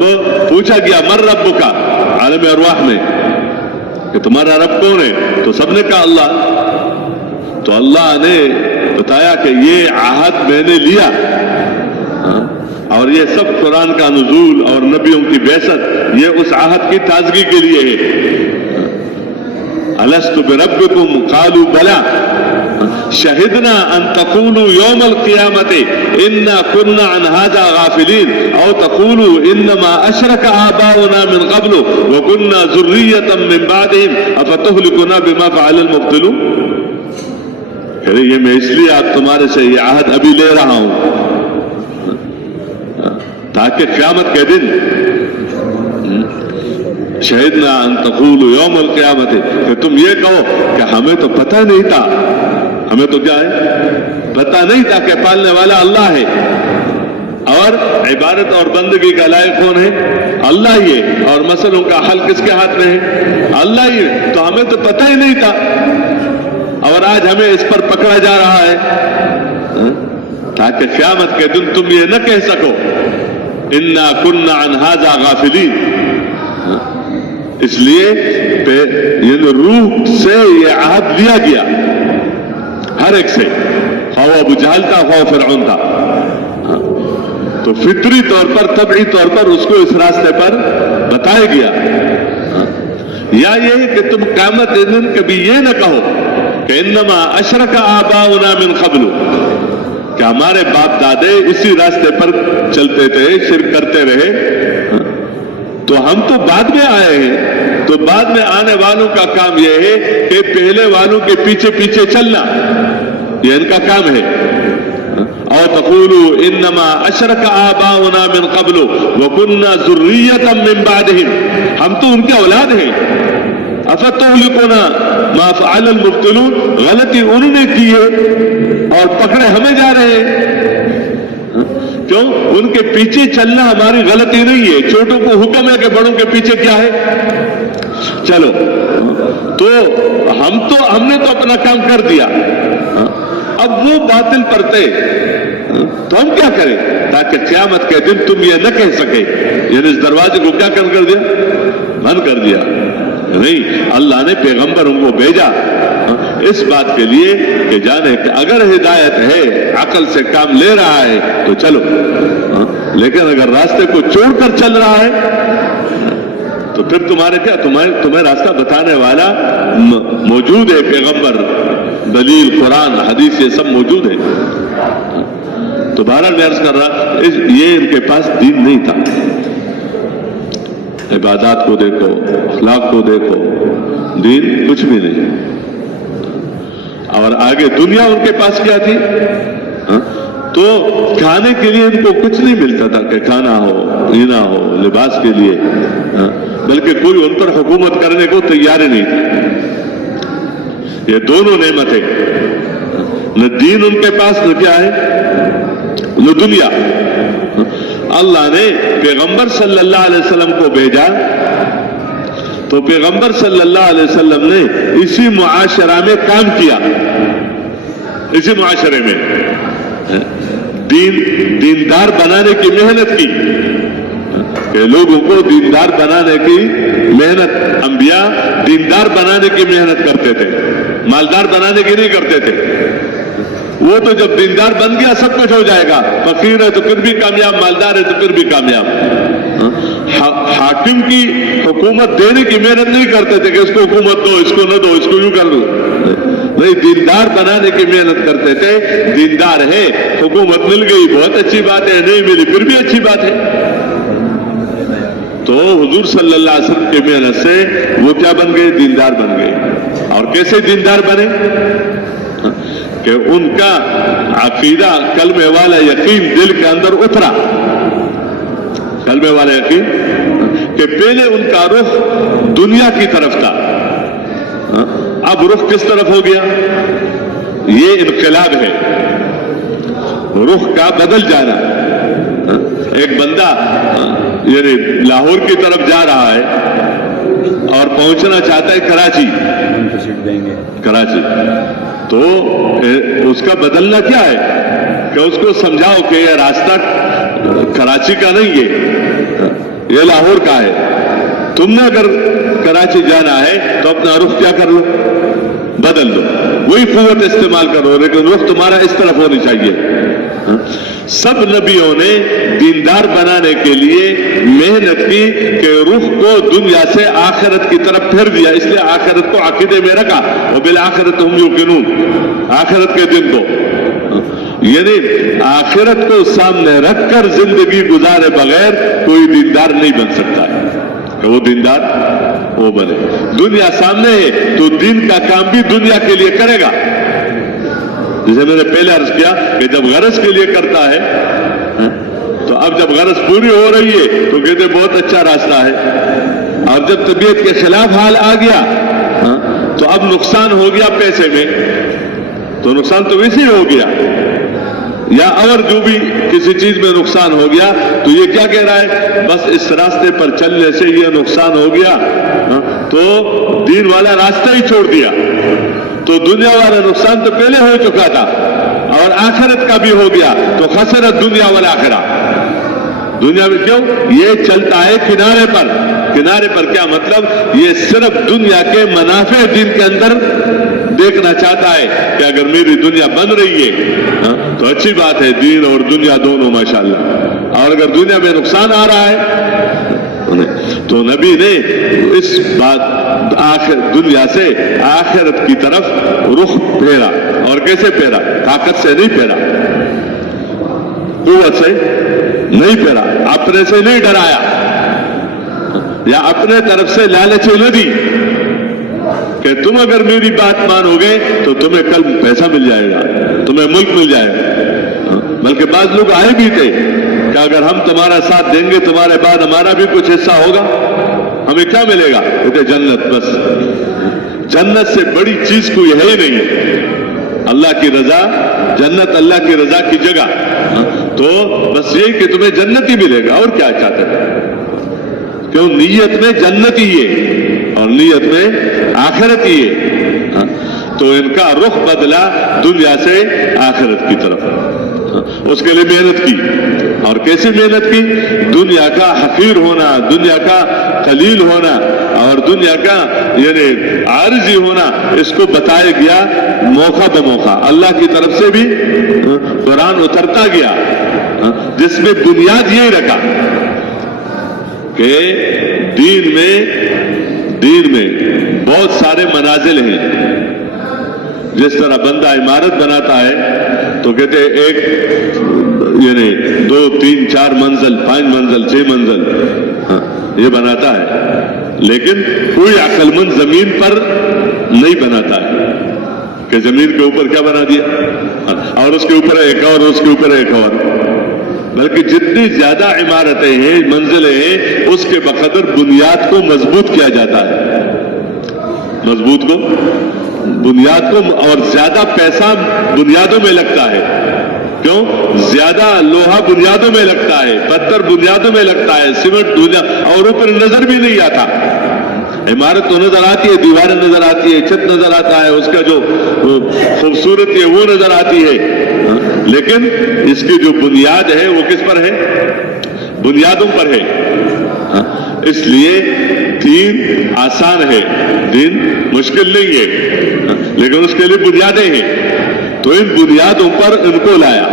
پوچھا گیا من رب کا، عالم ارواح میں، کہ تمہارا رب کون ہے، تو سب نے کہا اللہ. تو اللہ نے بتایا کہ یہ عہد میں نے لیا. اور یہ سب قرآن کا نزول اور نبیوں کی بعثت یہ اس عہد کی تازگی کے لیے ہے. الست بربکم قالوا بلا شہدنا ان تقولوا یوم القیامت انا كنا عن هذا غافلین او تقولوا انما اشرک آباؤنا من قبل وكنا ذریة من بعدهم افتهلكنا بما فعل المبطلون. یہ میں اس لیے آپ تمہارے سے یہ عہد ابھی لے رہا ہوں تاکہ قیامت کے دن شہدنا ان تقولوا یوم القیامت، کہ تم یہ کہو کہ ہمیں تو پتہ نہیں تھا. ہمیں تو کیا ہے؟ پتہ نہیں تھا کہ پالنے والا اللہ ہے، اور عبادت اور بندگی کا لائق کون ہے؟ اللہ ہی ہے. اور مسئلوں کا حل کس کے ہاتھ میں ہے؟ اللہ ہی ہے. تو ہمیں تو پتہ ہی نہیں تھا، اور آج ہمیں اس پر پکڑا جا رہا ہے تاکہ قیامت کے دن تم یہ نہ کہہ سکو انا كنا عن هذا غافلین. اس لیے یہ روح سے یہ عہد لیا گیا ہر ایک سے، خواہ ابو جہل تھا خواہ فرعون تھا. تو فطری طور پر طبعی طور پر اس کو اس راستے پر بتایا گیا. یا یہ کہ تم قیامت دن کبھی یہ نہ کہو کہ انما اشرک آباؤنا من قبل، کہ ہمارے باپ دادے اسی راستے پر چلتے تھے، شرک کرتے رہے، تو ہم تو بعد میں آئے ہیں. تو بعد میں آنے والوں کا کام یہ ہے کہ پہلے والوں کے پیچھے پیچھے چلنا، یہ ان کا کام ہے. اور تقولوا انما اشرک آباؤنا من قبل وكنا ذریۃ من بعدهم، ہم تو ان کے اولاد ہیں. افتہلکنا ما فعل المبطلون, غلطی انہوں نے کی ہے اور پکڑے ہمیں جا رہے ہیں. کیوں؟ ان کے پیچھے چلنا ہماری غلطی نہیں ہے. چھوٹوں کو حکم ہے کہ بڑوں کے پیچھے کیا ہے, چلو. تو ہم نے تو اپنا کام کر دیا, اب وہ باطل پرتے تو ہم کیا کریں تاکہ قیامت کے دن تم یہ نہ کہہ سکے. یعنی اس دروازے کو کیا کر دیا, بند کر دیا. نہیں, اللہ نے پیغمبروں کو بھیجا اس بات کے لیے کہ جانے کہ اگر ہدایت ہے, عقل سے کام لے رہا ہے تو چلو, لیکن اگر راستے کو چھوڑ کر چل رہا ہے تو پھر تمہارے کیا, تمہیں راستہ بتانے والا موجود ہے, پیغمبر, دلیل, قرآن, حدیث, یہ سب موجود ہے. تو بہرحال میں عرض کر رہا, یہ ان کے پاس دین نہیں تھا. عبادات کو دیکھو, اخلاق کو دیکھو, دین کچھ بھی نہیں. اور آگے دنیا ان کے پاس کیا تھی, تو کھانے کے لیے ان کو کچھ نہیں ملتا تھا کہ کھانا ہو, پینا ہو, لباس کے لیے, بلکہ کوئی ان پر حکومت کرنے کو تیار ہی نہیں تھا. یہ دونوں نعمتیں, نہ دین ان کے پاس, نہ کیا ہے, نہ دنیا. اللہ نے پیغمبر صلی اللہ علیہ وسلم کو بھیجا تو پیغمبر صلی اللہ علیہ وسلم نے اسی معاشرہ میں کام کیا. اسی معاشرے میں دیندار بنانے کی محنت کی, کہ لوگوں کو دیندار بنانے کی محنت. انبیاء دیندار بنانے کی محنت کرتے تھے, مالدار بنانے کی نہیں کرتے تھے. وہ تو جب دیندار بن گیا سب کچھ ہو جائے گا, فقیر ہے تو پھر بھی کامیاب, مالدار ہے تو پھر بھی کامیاب. حاکم کی حکومت دینے کی محنت نہیں کرتے تھے کہ اس کو حکومت دو, اس کو نہ دو, اس کو یوں کر دو. نہیں, دیندار بنانے کی محنت کرتے تھے. دیندار ہے, حکومت مل گئی بہت اچھی بات ہے, نہیں ملی پھر بھی اچھی بات ہے. تو حضور صلی اللہ علیہ وسلم کی محنت سے وہ کیا بن گئے, دیندار بن گئے. اور کیسے دیندار بنے کہ ان کا عقیدہ, کلمے والا یقین دل کے اندر اترا. کلمے والا یقین کہ پہلے ان کا رخ دنیا کی طرف تھا, اب رخ کس طرف ہو گیا. یہ انقلاب ہے, رخ کا بدل جانا. ایک بندہ یعنی لاہور کی طرف جا رہا ہے اور پہنچنا چاہتا ہے کراچی, تو اس کا بدلنا کیا ہے کہ اس کو سمجھاؤ کہ یہ راستہ کراچی کا نہیں ہے, یہ لاہور کا ہے. تم نے اگر کراچی جانا ہے تو اپنا رخ کیا کر لو, بدل دو, وہی قوت استعمال کرو, لیکن رخ تمہارا اس طرف ہونی چاہیے. سب نبیوں نے دیندار بنانے کے لیے محنت کی کہ رخ کو دنیا سے آخرت کی طرف پھیر دیا. اس لیے آخرت کو عقیدے میں رکھا, وبالآخرۃ ہم یوقنون, آخرت کے دن کو, یعنی آخرت کو سامنے رکھ کر زندگی گزارے بغیر کوئی دیندار نہیں بن سکتا ہے کہ وہ دیندار وہ بنے. دنیا سامنے ہے تو دین کا کام بھی دنیا کے لیے کرے گا. جیسے میں نے پہلے عرض کیا کہ جب غرض کے لیے کرتا ہے تو اب جب غرض پوری ہو رہی ہے تو کہتے بہت اچھا راستہ ہے, اور جب طبیعت کے خلاف حال آ گیا تو اب نقصان ہو گیا پیسے میں, تو نقصان تو ویسے ہی ہو گیا, یا اور جو بھی کسی چیز میں نقصان ہو گیا تو یہ کیا کہہ رہا ہے, بس اس راستے پر چلنے سے یہ نقصان ہو گیا تو دین والا راستہ ہی چھوڑ دیا. تو دنیا والا نقصان تو پہلے ہو چکا تھا اور آخرت کا بھی ہو گیا, تو خسرت دنیا والآخرہ. دنیا میں کیوں یہ چلتا ہے کنارے پر. کنارے پر کیا مطلب, یہ صرف دنیا کے منافع دین کے اندر دیکھنا چاہتا ہے کہ اگر میری دنیا بن رہی ہے تو اچھی بات ہے, دین اور دنیا دونوں ماشاءاللہ, اور اگر دنیا میں نقصان آ رہا ہے تو نبی نے اس بات دنیا سے آخرت کی طرف رخ پھیرا. اور کیسے پھیرا, طاقت سے نہیں پھیرا, قوت سے نہیں پھیرا, اپنے سے نہیں ڈرایا یا اپنے طرف سے لالچ نہ دی کہ تم اگر میری بات مانو گے تو تمہیں کل پیسہ مل جائے گا, تمہیں ملک مل جائے گا. بلکہ بعض لوگ آئے بھی تھے کہ اگر ہم تمہارا ساتھ دیں گے تمہارے بعد ہمارا بھی کچھ حصہ ہوگا. ہمیں کیا ملے گا؟ کہتے جنت. بس جنت سے بڑی چیز کوئی ہے ہی نہیں. اللہ کی رضا، جنت اللہ کی رضا کی جگہ. تو بس یہی کہ تمہیں جنت ہی ملے گا، اور کیا چاہتے ہیں؟ کیوں؟ نیت میں جنت ہی ہے اور نیت میں آخرت ہی ہے. تو ان کا رخ بدلا دنیا سے آخرت کی طرف. اس کے لیے محنت کی. اور کیسی محنت کی؟ دنیا کا حقیر ہونا، دنیا کا قلیل ہونا اور دنیا کا یعنی عارضی ہونا، اس کو بتایا گیا موقع بموقع. اللہ کی طرف سے بھی قرآن اترتا گیا جس میں بنیاد یہی رکھا کہ دین میں بہت سارے منازل ہیں. جس طرح بندہ عمارت بناتا ہے تو کہتے ایک یعنی 2 3 4 منزل 5 منزل 6 منزل یہ بناتا ہے، لیکن کوئی عقل مند زمین پر نہیں بناتا ہے کہ زمین کے اوپر کیا بنا دیا اور اس کے اوپر ایک اور اس کے اوپر ایک اور. بلکہ جتنی زیادہ عمارتیں ہیں، منزلیں ہیں، اس کے بقدر بنیاد کو مضبوط کیا جاتا ہے. مضبوط کو، بنیاد کو، اور زیادہ پیسہ بنیادوں میں لگتا ہے. کیوں؟ زیادہ لوہا بنیادوں میں لگتا ہے، پتھر بنیادوں میں لگتا ہے، سیمنٹ اور اوپر نظر بھی نہیں آتا. عمارت تو نظر آتی ہے، دیواریں نظر آتی ہے، چھت نظر آتا ہے، اس کا جو خوبصورتی ہے وہ نظر آتی ہے، لیکن اس کی جو بنیاد ہے وہ کس پر ہے؟ بنیادوں پر ہے. اس لیے دین آسان ہے، دین مشکل نہیں ہے، لیکن اس کے لیے بنیادیں ہیں. تو ان بنیادوں پر ان کو لایا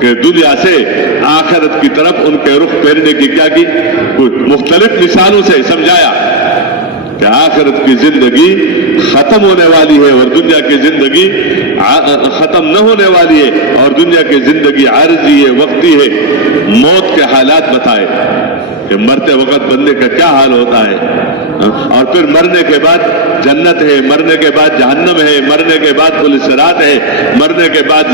کہ دنیا سے آخرت کی طرف ان کے رخ پھیرنے کی کیا کی؟ مختلف مثالوں سے سمجھایا کہ آخرت کی زندگی ختم ہونے والی ہے اور دنیا کی زندگی ختم نہ ہونے والی ہے، اور دنیا کی زندگی عارضی ہے، وقتی ہے. موت کے حالات بتائے کہ مرتے وقت بندے کا کیا حال ہوتا ہے، اور پھر مرنے کے بعد جنت ہے، مرنے کے بعد جہنم ہے، مرنے کے بعد پل صراط ہے، مرنے کے بعد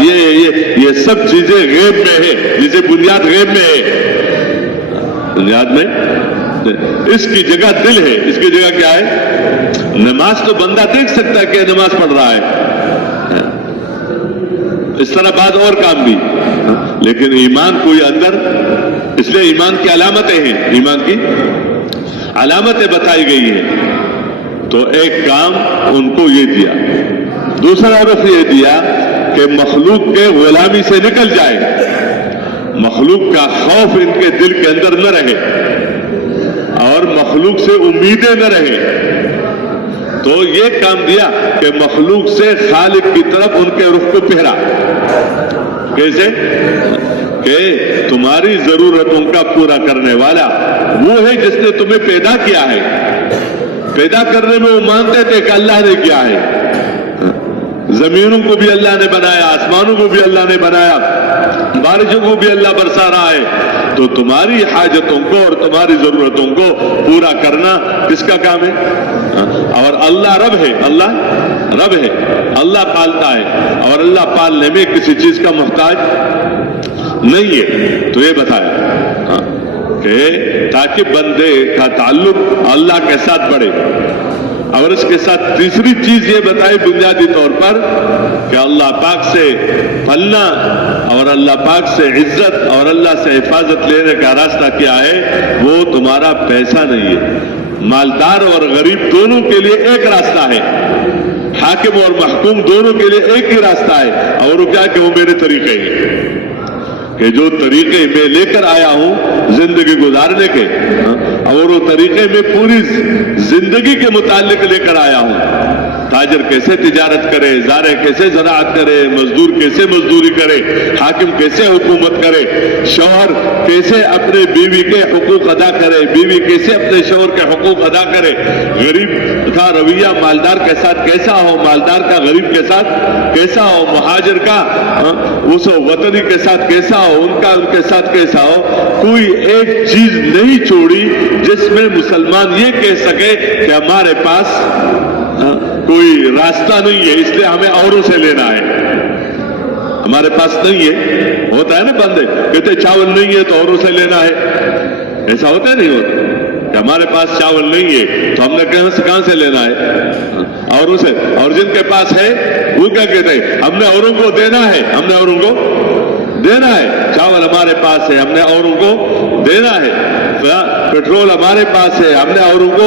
یہ سب چیزیں غیب میں ہے، جسے بنیاد غیب میں ہے. بنیاد میں اس کی جگہ دل ہے. اس کی جگہ کیا ہے؟ نماز تو بندہ دیکھ سکتا ہے کہ نماز پڑھ رہا ہے، اس طرح بعد اور کام بھی، لیکن ایمان کوئی اندر. اس لیے ایمان کی علامتیں ہیں، ایمان کی علامتیں بتائی گئی ہیں. تو ایک کام ان کو یہ دیا. دوسرا رخ یہ دیا کہ مخلوق کے غلامی سے نکل جائے، مخلوق کا خوف ان کے دل کے اندر نہ رہے اور مخلوق سے امیدیں نہ رہے. تو یہ کام دیا کہ مخلوق سے خالق کی طرف ان کے رخ کو پھیرا. کیسے؟ کہ تمہاری ضرورتوں کا پورا کرنے والا وہ ہے جس نے تمہیں پیدا کیا ہے. پیدا کرنے میں وہ مانتے تھے کہ اللہ نے کیا ہے. زمینوں کو بھی اللہ نے بنایا، آسمانوں کو بھی اللہ نے بنایا، بارشوں کو بھی اللہ برسا رہا ہے. تو تمہاری حاجتوں کو اور تمہاری ضرورتوں کو پورا کرنا کس کا کام ہے؟ اور اللہ رب ہے، اللہ رب ہے، اللہ پالتا ہے، اور اللہ پالنے میں کسی چیز کا محتاج نہیں ہے. تو یہ بتایا کہ تاکہ بندے کا تعلق اللہ کے ساتھ بڑھے. اور اس کے ساتھ تیسری چیز یہ بتائی بنیادی طور پر کہ اللہ پاک سے پھلنا اور اللہ پاک سے عزت اور اللہ سے حفاظت لینے کا راستہ کیا ہے؟ وہ تمہارا پیسہ نہیں ہے. مالدار اور غریب دونوں کے لیے ایک راستہ ہے، حاکم اور محکوم دونوں کے لیے ایک ہی راستہ ہے، اور وہ کیا کہ وہ میرے طریقے ہیں، کہ جو طریقے میں لے کر آیا ہوں زندگی گزارنے کے، اور وہ طریقے میں پوری زندگی کے متعلق لے کر آیا ہوں. تاجر کیسے تجارت کرے، زارع کیسے زراعت کرے، مزدور کیسے مزدوری کرے، حاکم کیسے حکومت کرے، شوہر کیسے اپنے بیوی کے حقوق ادا کرے، بیوی کیسے اپنے شوہر کے حقوق ادا کرے. غریب کا رویہ مالدار کے ساتھ کیسا ہو، مالدار کا غریب کے ساتھ کیسا ہو، مہاجر کا اس وطنی کے ساتھ کیسا ہو، ان کا ان کے ساتھ کیسا ہو. کوئی ایک چیز نہیں چھوڑی جس میں مسلمان یہ کہہ سکے کہ ہمارے پاس کوئی راستہ نہیں ہے، اس لیے ہمیں اوروں سے لینا ہے. ہمارے پاس نہیں ہے، ہوتا ہے نا بندے کہتے چاول نہیں ہے تو اوروں سے لینا ہے، ایسا ہوتا ہے نہیں ہوتا. کہ ہمارے پاس چاول نہیں ہے تو ہم نے کہاں سے لینا ہے اوروں سے؟ اور جن کے پاس ہے وہ کیا کہتے ہیں ہم نے اوروں کو دینا ہے، ہم نے اوروں کو دینا ہے۔ چاول ہمارے پاس ہے، ہم نے اوروں کو دینا ہے۔ پیٹرول ہمارے پاس ہے، ہم نے اوروں کو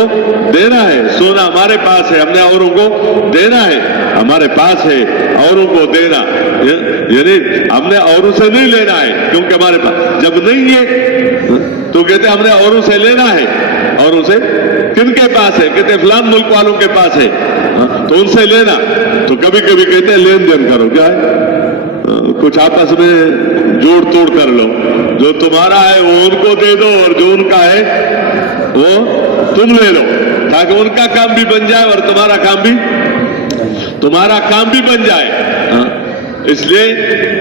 دینا ہے۔ سونا ہمارے پاس ہے، ہم نے اوروں کو دینا ہے۔ ہمارے پاس ہے اوروں کو دینا، یعنی ہم نے اوروں سے نہیں لینا ہے، کیونکہ ہمارے پاس جب نہیں ہے تو کہتے ہم نے اوروں سے لینا ہے۔ اوروں سے کن کے پاس ہے؟ کہتے فلان ملک والوں کے پاس ہے تو ان سے لینا۔ تو کبھی کبھی کہتے ہیں لین دین کرو، کیا ہے کچھ آپس میں جوڑ توڑ کر لو، جو تمہارا ہے وہ ان کو دے دو اور جو ان کا ہے وہ تم لے لو، تاکہ ان کا کام بھی بن جائے اور تمہارا کام بھی بن جائے۔ اس لیے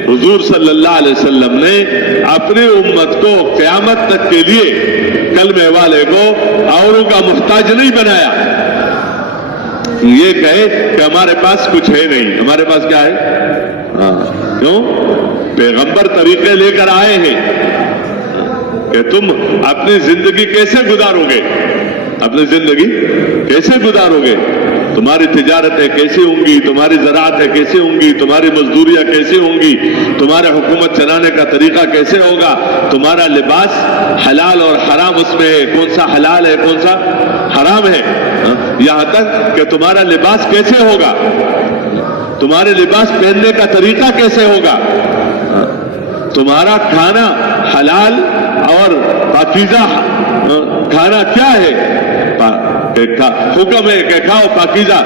حضور صلی اللہ علیہ وسلم نے اپنی امت کو قیامت تک کے لیے کلمے والے کو اوروں کا محتاج نہیں بنایا۔ یہ کہے کہ ہمارے پاس کچھ ہے نہیں، ہمارے پاس کیا ہے؟ کیوں؟ پیغمبر طریقے لے کر آئے ہیں کہ تم اپنی زندگی کیسے گزارو گے، اپنی زندگی کیسے گزارو گے، تمہاری تجارتیں کیسی ہوں گی، تمہاری زراعتیں کیسی ہوں گی، تمہاری مزدوریاں کیسی ہوں گی، تمہارے حکومت چلانے کا طریقہ کیسے ہوگا، تمہارا لباس حلال اور حرام اس میں ہے، کون سا حلال ہے کون سا حرام ہے، یہاں تک کہ تمہارا لباس کیسے ہوگا، تمہارے لباس پہننے کا طریقہ کیسے ہوگا، تمہارا کھانا حلال اور پاکیزہ کھانا کیا ہے، حکم ہے کہ کھاؤ پاکیزہ،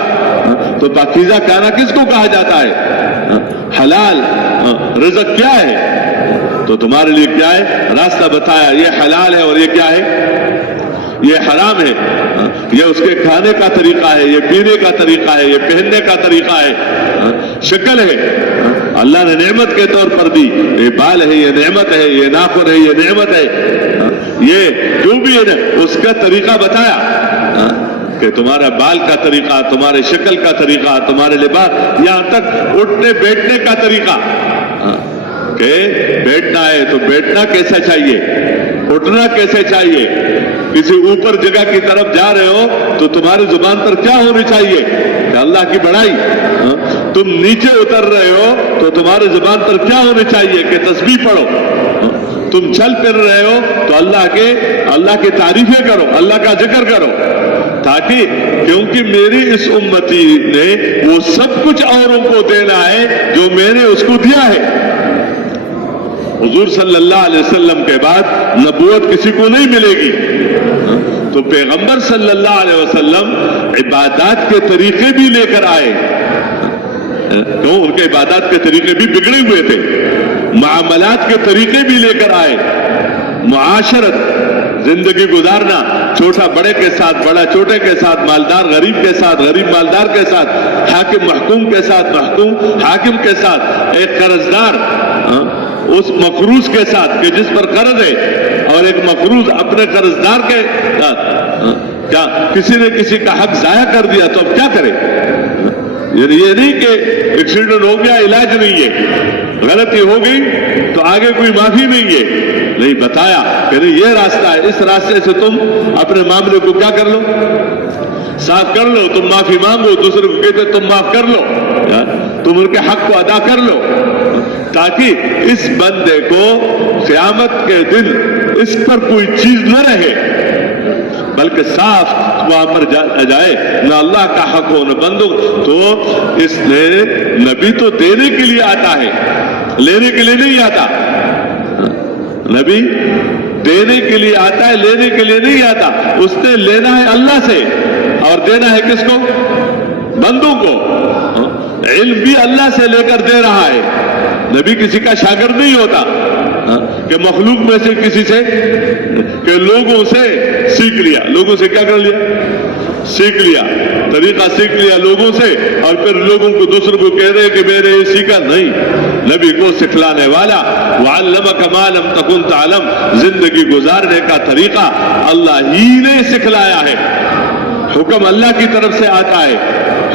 تو پاکیزہ کھانا کس کو کہا جاتا ہے؟ حلال رزق کیا ہے؟ تو تمہارے لیے کیا ہے؟ راستہ بتایا، یہ حلال ہے اور یہ کیا ہے؟ یہ حرام ہے۔ یہ اس کے کھانے کا طریقہ ہے، یہ پینے کا طریقہ ہے، یہ پہننے کا طریقہ ہے، شکل ہے، اللہ نے نعمت کے طور پر دی، یہ بال ہے یہ نعمت ہے، یہ ناخن ہے یہ نعمت ہے، یہ جو بھی ہے اس کا طریقہ بتایا کہ تمہارا بال کا طریقہ، تمہارے شکل کا طریقہ، تمہارے لباس، یہاں تک اٹھنے بیٹھنے کا طریقہ کہ بیٹھنا ہے تو بیٹھنا کیسا چاہیے، اٹھنا کیسے چاہیے، کسی اوپر جگہ کی طرف جا رہے ہو تو تمہاری زبان پر کیا ہونی چاہیے کہ اللہ کی بڑائی، تم نیچے اتر رہے ہو تو تمہاری زبان پر کیا ہونی چاہیے کہ تسبیح پڑھو، تم چل پھر رہے ہو تو اللہ کی تعریفیں کرو، اللہ کا ذکر کرو، تاکہ کیونکہ میری اس امتی نے وہ سب کچھ اوروں کو دینا ہے جو میں نے اس کو دیا ہے۔ حضور صلی اللہ علیہ وسلم کے بعد نبوت کسی کو نہیں ملے گی، تو پیغمبر صلی اللہ علیہ وسلم عبادات کے طریقے بھی لے کر آئے، کیوں؟ ان کے عبادات کے طریقے بھی بگڑے ہوئے تھے، معاملات کے طریقے بھی لے کر آئے، معاشرت، زندگی گزارنا، چھوٹا بڑے کے ساتھ، بڑا چھوٹے کے ساتھ، مالدار غریب کے ساتھ، غریب مالدار کے ساتھ، حاکم محکوم کے ساتھ، محکوم حاکم کے ساتھ، ایک قرضدار اس مقروض کے ساتھ کہ جس پر قرض ہے، اور ایک مقروض اپنے قرضدار کے کیا کسی نے کسی کا حق ضائع کر دیا تو اب کیا کرے؟ یعنی یہ نہیں کہ ایکسیڈنٹ ہو گیا علاج نہیں ہے، غلطی ہو گئی تو آگے کوئی معافی نہیں ہے، نہیں بتایا کہ نہیں یہ راستہ ہے، اس راستے سے تم اپنے معاملے کو کیا کر لو، صاف کر لو، تم معافی مانگو، دوسرے کو کہتے تم معاف کر لو، تم ان کے حق کو ادا کر لو، تاکہ اس بندے کو قیامت کے دن اس پر کوئی چیز نہ رہے، بلکہ صاف وہاں پر جائے، نہ اللہ کا حق ہو نہ بندوں، تو اس نے نبی تو دینے کے لیے آتا ہے، لینے کے لیے نہیں آتا، نبی دینے کے لیے آتا ہے، لینے کے لیے نہیں آتا، اس نے لینا ہے اللہ سے اور دینا ہے کس کو؟ بندوں کو، علم بھی اللہ سے لے کر دے رہا ہے، نبی کسی کا شاگرد نہیں ہوتا کہ مخلوق میں سے کسی سے کہ لوگوں سے سیکھ لیا، لوگوں سے کیا کر لیا؟ سیکھ لیا، طریقہ سیکھ لیا لوگوں سے، اور پھر لوگوں کو دوسروں کو کہہ رہے کہ میں نے یہ سیکھا نہیں، نبی کو سکھلانے والا، وَعَلَّمَكَ مَا لَمْ تَكُنْ تَعْلَمْ، زندگی گزارنے کا طریقہ اللہ ہی نے سکھلایا ہے، حکم اللہ کی طرف سے آتا ہے،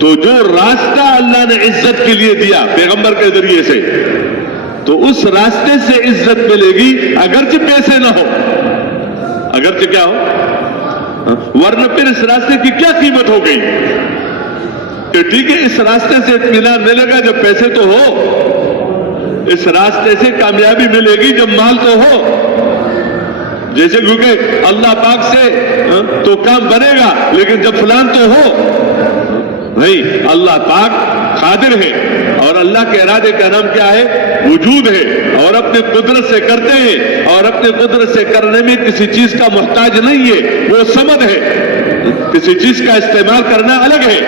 تو جو راستہ اللہ نے عزت کے لیے دیا پیغمبر کے ذریعے سے، تو اس راستے سے عزت ملے گی، اگرچہ پیسے نہ ہو، اگرچہ کیا ہو، ورنہ پھر اس راستے کی کیا قیمت ہو گئی کہ ٹھیک ہے اس راستے سے اطمینان ملے گا جب پیسے تو ہو، اس راستے سے کامیابی ملے گی جب مال تو ہو، جیسے کیونکہ اللہ پاک سے تو کام بنے گا لیکن جب فلان تو ہو، نہیں، اللہ پاک قادر ہے اور اللہ کے ارادے کا نام کیا ہے؟ وجود ہے، اور اپنے قدرت سے کرتے ہیں، اور اپنے قدرت سے کرنے میں کسی چیز کا محتاج نہیں ہے، وہ صمد ہے، کسی چیز کا استعمال کرنا الگ ہے۔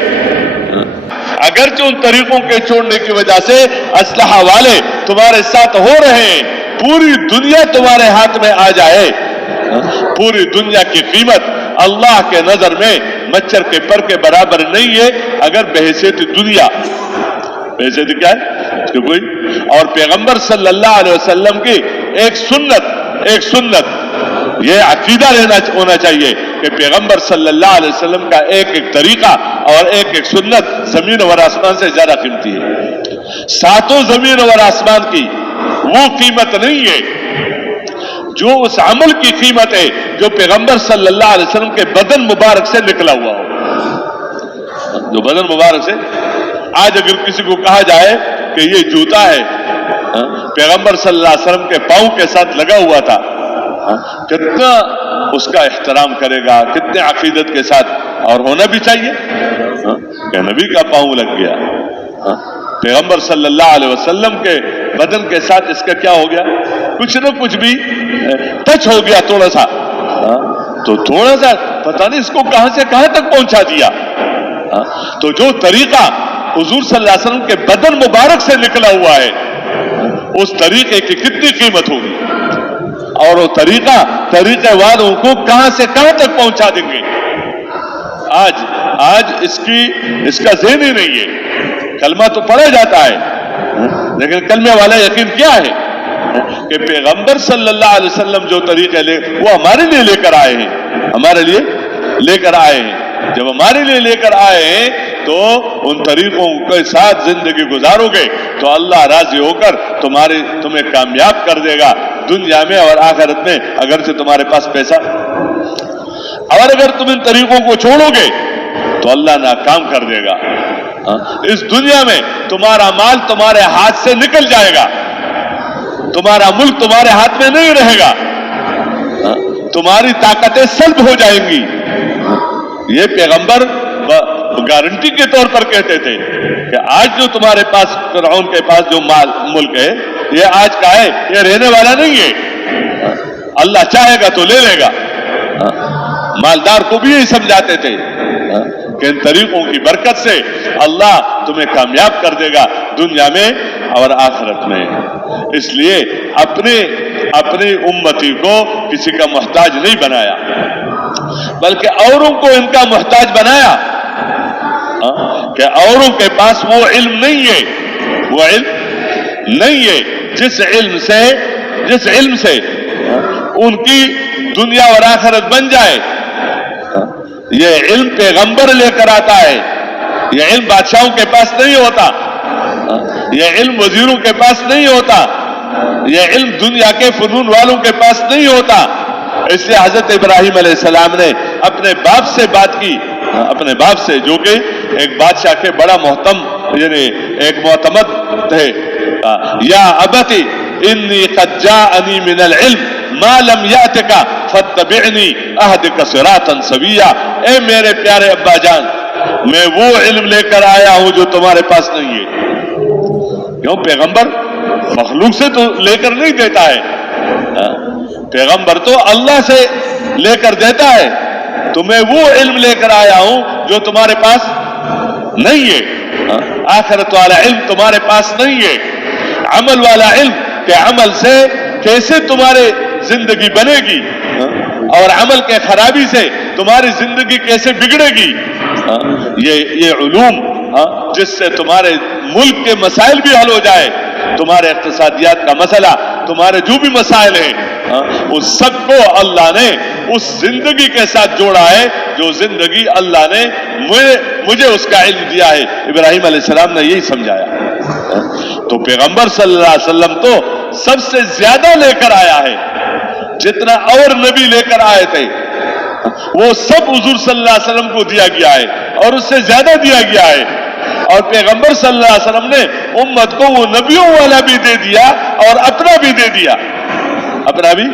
اگرچہ ان طریقوں کے چھوڑنے کی وجہ سے اسلحہ والے تمہارے ساتھ ہو رہے ہیں، پوری دنیا تمہارے ہاتھ میں آ جائے، پوری دنیا کی قیمت اللہ کے نظر میں مچھر کے پر کے برابر نہیں ہے، اگر بحیثیت دنیا، بحیثیت کیا ہے کہ کوئی، اور پیغمبر صلی اللہ علیہ وسلم کی ایک سنت یہ عقیدہ ہونا چاہیے کہ پیغمبر صلی اللہ علیہ وسلم کا ایک ایک طریقہ اور ایک ایک سنت زمین اور آسمان سے زیادہ قیمتی ہے۔ ساتوں زمین اور آسمان کی وہ قیمت نہیں ہے جو اس عمل کی قیمت ہے جو پیغمبر صلی اللہ علیہ وسلم کے بدن مبارک سے نکلا ہوا ہو، جو بدن مبارک سے۔ آج اگر کسی کو کہا جائے کہ یہ جوتا ہے پیغمبر صلی اللہ علیہ وسلم کے پاؤں کے ساتھ لگا ہوا تھا، کتنا اس کا احترام کرے گا، کتنے عقیدت کے ساتھ، اور ہونا بھی چاہیے کہ نبی کا پاؤں لگ گیا، پیغمبر صلی اللہ علیہ وسلم کے بدن کے ساتھ اس کا کیا ہو گیا، کچھ نہ کچھ بھی ٹچ ہو گیا تھوڑا سا، تو تھوڑا سا پتہ نہیں اس کو کہاں سے کہاں تک پہنچا دیا۔ تو جو طریقہ حضور صلی اللہ علیہ وسلم کے بدن مبارک سے نکلا ہوا ہے، اس طریقے کی کتنی قیمت ہوگی، اور وہ طریقے والوں کو کہاں سے کہاں تک پہنچا دیں گے۔ آج اس کا ذہن ہی نہیں ہے، کلمہ تو پڑھا جاتا ہے لیکن کلمے والا یقین کیا ہے کہ پیغمبر صلی اللہ علیہ وسلم جو طریقے وہ ہمارے لیے لے کر آئے ہیں، ہمارے لیے لے کر آئے ہیں، جب ہمارے لیے لے کر آئے ہیں تو ان طریقوں کے ساتھ زندگی گزارو گے تو اللہ راضی ہو کر تمہیں کامیاب کر دے گا دنیا میں اور آخرت میں، اگرچہ تمہارے پاس پیسہ، اور اگر تم ان طریقوں کو چھوڑو گے تو اللہ ناکام کر دے گا۔ اس دنیا میں تمہارا مال تمہارے ہاتھ سے نکل جائے گا، تمہارا ملک تمہارے ہاتھ میں نہیں رہے گا، تمہاری طاقتیں سلب ہو جائیں گی۔ یہ پیغمبر گارنٹی کے طور پر کہتے تھے کہ آج جو تمہارے پاس فرعون کے پاس جو ملک ہے یہ آج کا ہے، یہ رہنے والا نہیں ہے، اللہ چاہے گا تو لے لے گا۔ مالدار کو بھی یہی سمجھاتے تھے کہ ان طریقوں کی برکت سے اللہ تمہیں کامیاب کر دے گا دنیا میں اور آخرت میں۔ اس لیے اپنی امتی کو کسی کا محتاج نہیں بنایا بلکہ اوروں کو ان کا محتاج بنایا، کہ اوروں کے پاس وہ علم نہیں ہے جس علم سے ان کی دنیا اور آخرت بن جائے۔ یہ علم پیغمبر لے کر آتا ہے، یہ علم بادشاہوں کے پاس نہیں ہوتا، یہ علم وزیروں کے پاس نہیں ہوتا، یہ علم دنیا کے فنون والوں کے پاس نہیں ہوتا۔ اس لیے حضرت ابراہیم علیہ السلام نے اپنے باپ سے بات کی، اپنے باپ سے جو کہ ایک بادشاہ کے بڑا یعنی ایک معتمد تھے، یا ابتی انی قد جاءنی من العلم ما لم یأتک فاتبعنی اہدک صراطا سویا۔ اے میرے پیارے ابا جان، میں وہ علم لے کر آیا ہوں جو تمہارے پاس نہیں ہے۔ کیوں؟ پیغمبر مخلوق سے تو لے کر نہیں دیتا ہے، پیغمبر تو اللہ سے لے کر دیتا ہے، تو میں وہ علم لے کر آیا ہوں جو تمہارے پاس نہیں ہے۔ آخرت والا علم تمہارے پاس نہیں ہے، عمل والا علم کہ عمل سے کیسے تمہارے زندگی بنے گی اور عمل کے خرابی سے تمہاری زندگی کیسے بگڑے گی، یہ علوم جس سے تمہارے ملک کے مسائل بھی حل ہو جائے، تمہارے اقتصادیات کا مسئلہ، تمہارے جو بھی مسائل ہیں، اس سب کو اللہ نے اس زندگی کے ساتھ جوڑا ہے جو زندگی اللہ نے مجھے اس کا علم دیا ہے. ابراہیم علیہ السلام نے یہی سمجھایا. تو پیغمبر صلی اللہ علیہ وسلم تو سب سے زیادہ لے کر آیا ہے. جتنا اور نبی لے کر آئے تھے وہ سب حضور صلی اللہ علیہ وسلم کو دیا گیا ہے اور اس سے زیادہ دیا گیا ہے. اور پیغمبر صلی اللہ علیہ وسلم نے امت کو وہ نبیوں والا بھی دے دیا اور اپنا بھی دے دیا. اپنا بھی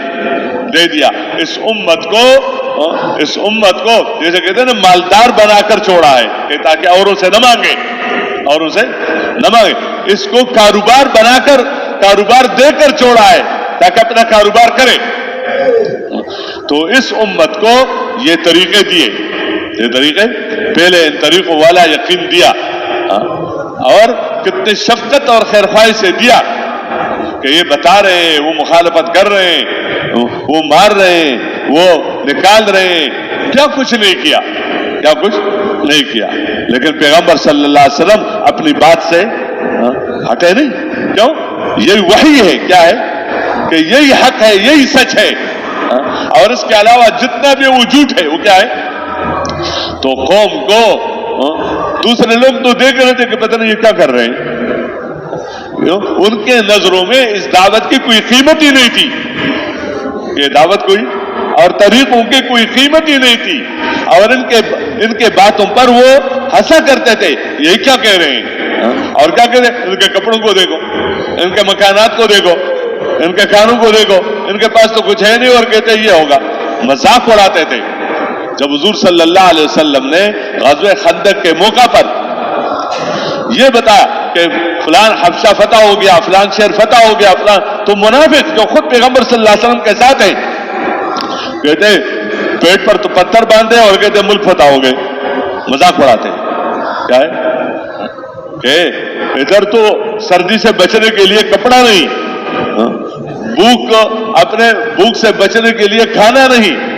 دے دیا. اس امت کو جیسے کہتے ہیں نا مالدار بنا کر چھوڑا ہے کہ تاکہ اوروں سے نہ مانگے. اس کو کاروبار بنا کر کاروبار دے کر چھوڑا ہے تاکہ اپنا کاروبار کرے. تو اس امت کو یہ طریقے دیے. یہ طریقے پہلے ان طریقوں والا یقین دیا اور کتنے شفقت اور خیرخواہی سے دیا کہ یہ بتا رہے ہیں وہ مخالفت کر رہے ہیں وہ مار رہے ہیں وہ نکال رہے ہیں. کیا کچھ نہیں کیا. لیکن پیغمبر صلی اللہ علیہ وسلم اپنی بات سے ہٹے نہیں. کیوں؟ یہی وحی ہے. کیا ہے کہ یہی حق ہے یہی سچ ہے اور اس کے علاوہ جتنا بھی وہ جھوٹ ہے وہ کیا ہے. تو قوم کو دوسرے لوگ تو دیکھ رہے تھے کہ پتہ نہیں یہ کیا کر رہے ہیں. ان کے نظروں میں اس دعوت کی کوئی قیمت ہی نہیں تھی. یہ دعوت کوئی اور طریقوں کی کوئی قیمت ہی نہیں تھی اور ان کے باتوں پر وہ ہنسا کرتے تھے. یہ کیا کہہ رہے ہیں اور کیا کہہ رہے ہیں. ان کے کپڑوں کو دیکھو, ان کے مکانات کو دیکھو, ان کے کھانوں کو دیکھو, ان کے پاس تو کچھ ہے نہیں اور کہتے یہ ہوگا. مذاق اڑاتے تھے. جب حضور صلی اللہ علیہ وسلم نے غزوہ خندق کے موقع پر یہ بتایا کہ فلان حبشہ فتح ہو گیا, فلان شہر فتح ہو گیا, فلان, تو منافق جو خود پیغمبر صلی اللہ علیہ وسلم کے ساتھ ہیں کہتے پیٹ پر تو پتھر باندھے اور کہتے ملک فتح ہو گئے. مذاق اڑاتے. کیا ہے کہ ادھر تو سردی سے بچنے کے لیے کپڑا نہیں, اپنے بھوک سے بچنے کے لیے کھانا نہیں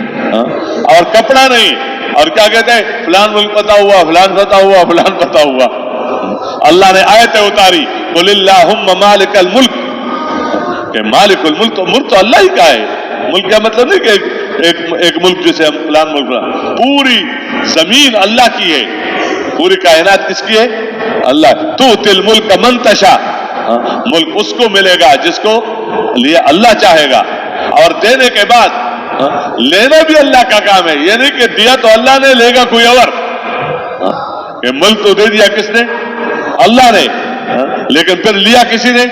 اور کپڑا نہیں, اور کیا کہتے ہیں فلان ملک فتح ہوا, فلان فتح ہوا, فلان فتح ہوا. اللہ نے آیتیں اتاری قل اللہم مالک الملک کہ مالک الملک, تو ملک تو اللہ ہی کا ہے. ملک کا مطلب نہیں کہ ایک ملک جسے ہم فلان ملک, پوری زمین اللہ کی ہے. پوری کائنات کس کی ہے؟ اللہ. تؤتی الملک من تشاء, ملک اس کو ملے گا جس کو لیے اللہ چاہے گا, اور دینے کے بعد لینا بھی اللہ کا کام ہے. یہ نہیں کہ دیا تو اللہ نے, لے گا کوئی اور. کہ ملک تو دے دیا کس نے؟ اللہ نے, لیکن پھر لیا کسی نے؟